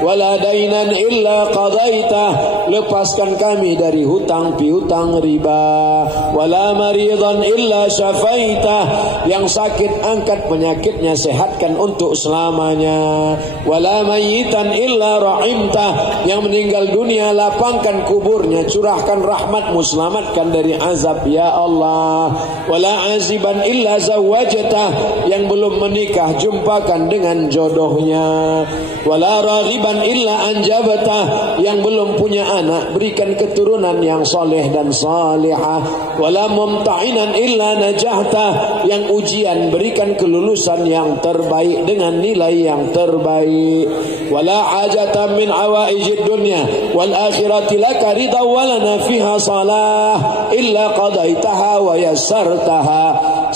Wala dainan illa qadaitah. Lepaskan kami dari hutang piutang riba. Wala maridan illa syafaitah. Yang sakit angkat penyakitnya, sehatkan untuk selamanya. Wala mayyitan illa rahimtah. Yang meninggal dunia lapangkan kuburnya, curahkan rahmatmu, selamatkan dari azab ya Allah. Wala aziban illa zawajatah. Yang belum menikah jumpakan dengan jodohnya. Wala raghiban illa anjabatah. Yang belum punya anak berikan keturunan yang soleh dan salihah. Wala mumta'inan illa najahtah. Yang ujian berikan kelulusan yang terbaik dengan nilai yang terbaik. Wala hajatan min awaijid dunya wal akhirati laka ridha wa lana fiha salah illa qadaitaha wa yassartaha.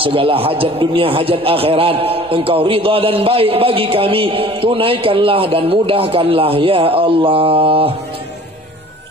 Segala hajat dunia, hajat akhirat engkau ridha dan baik bagi kami, tunaikanlah dan mudahkanlah ya Allah.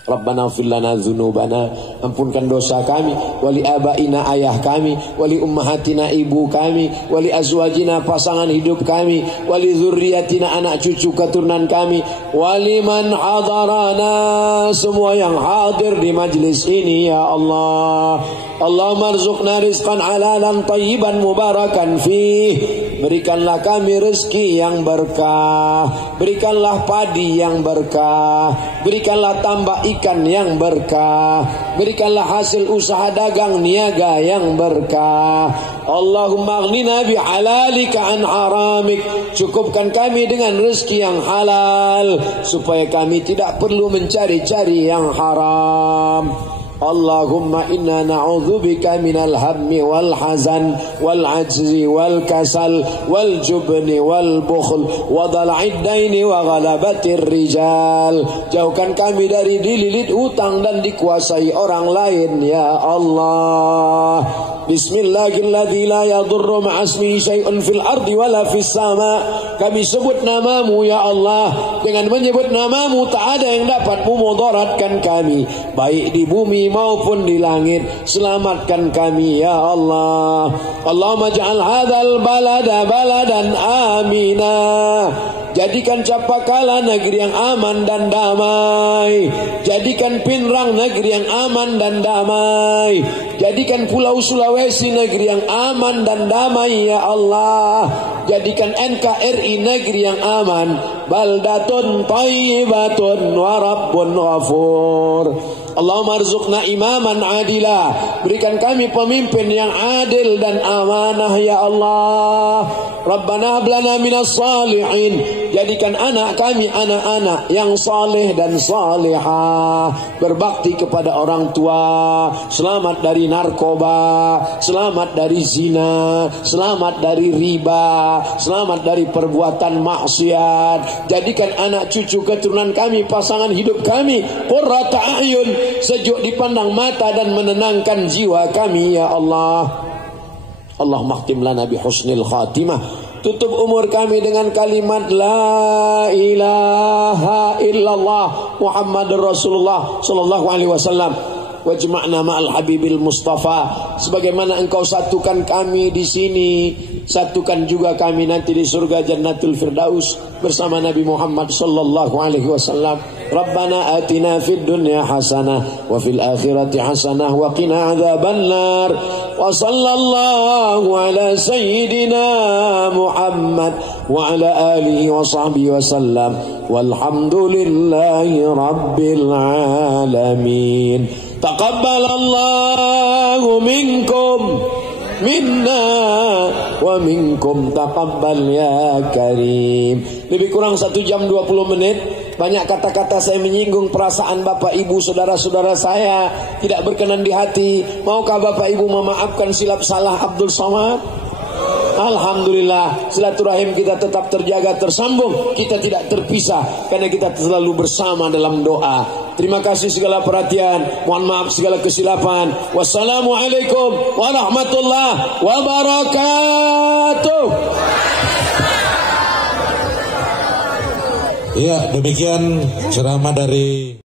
Rabbana ighfir lana dzunubana, ampunkan dosa kami, wali abaina ayah kami, wali ummahatina ibu kami, wali azwajina pasangan hidup kami, wali dzurriyyatina anak cucu keturunan kami, wali man hadarana semua yang hadir di majlis ini ya Allah. Allahumma rzuqna rizqan halalan thayyiban mubarakan fih. Berikanlah kami rezeki yang berkah, berikanlah padi yang berkah, berikanlah tambak ikan yang berkah, berikanlah hasil usaha dagang niaga yang berkah. Allahumma aghnina bihalalika an haramik. Cukupkan kami dengan rezeki yang halal supaya kami tidak perlu mencari-cari yang haram. Allahumma inna na'udzubika minal hammi wal hazan wal ajzi wal kasal wal jubni wal bukhl wa dhala'id daini wa ghalabatir rijal. Jauhkan kami dari dililit hutang dan dikuasai orang lain ya Allah. Bismillahilladzi la yadurru ma'asmihi syai'un fil ardi wala fis sama. Kami sebut namamu ya Allah. Dengan menyebut namamu tak ada yang dapat memudaratkan kami, baik di bumi maupun di langit. Selamatkan kami ya Allah. Allahumma ja'al hadzal balada baladan amina. Jadikan Capakala negeri yang aman dan damai. Jadikan Pinrang negeri yang aman dan damai. Jadikan Pulau Sulawesi negeri yang aman dan damai ya Allah. Jadikan NKRI negeri yang aman. Baldatun thayyibatun wa rabbun ghafur. Allahumma arzuqna imaman adila. Berikan kami pemimpin yang adil dan amanah ya Allah. Rabbana hab lana minas salihin. Jadikan anak kami anak-anak yang saleh dan salihah, berbakti kepada orang tua, selamat dari dari narkoba, selamat dari zina, selamat dari riba, selamat dari perbuatan maksiat. Jadikan anak cucu keturunan kami, pasangan hidup kami qurrata a'yun, sejuk dipandang mata dan menenangkan jiwa kami ya Allah. Allahumma khtim lana bi husnil khatimah. Tutup umur kami dengan kalimat La ilaha illallah Muhammadur Rasulullah sallallahu alaihi wasallam. Wajma'na ma'al habibil Mustafa. Sebagaimana engkau satukan kami di sini, satukan juga kami nanti di surga Jannatul Firdaus bersama Nabi Muhammad sallallahu alaihi wasallam. Rabbana atina fid dunya hasanah wa fil akhirati hasanah wa qina adzabannar. Wa sallallahu ala sayyidina Muhammad wa ala alihi wa sahbihi wa sallam. Walhamdulillahi rabbil alamin. Taqabbalallahu minkum minna wa minkum taqabbal ya karim. Lebih kurang 1 jam 20 menit. Banyak kata-kata saya menyinggung perasaan Bapak Ibu saudara-saudara saya, tidak berkenan di hati. Maukah Bapak Ibu memaafkan silap salah Abdul Somad? Alhamdulillah, silaturahim kita tetap terjaga, tersambung, kita tidak terpisah karena kita selalu bersama dalam doa. Terima kasih segala perhatian, mohon maaf segala kesilapan. Wassalamualaikum warahmatullahi wabarakatuh. Ya, demikian ceramah dari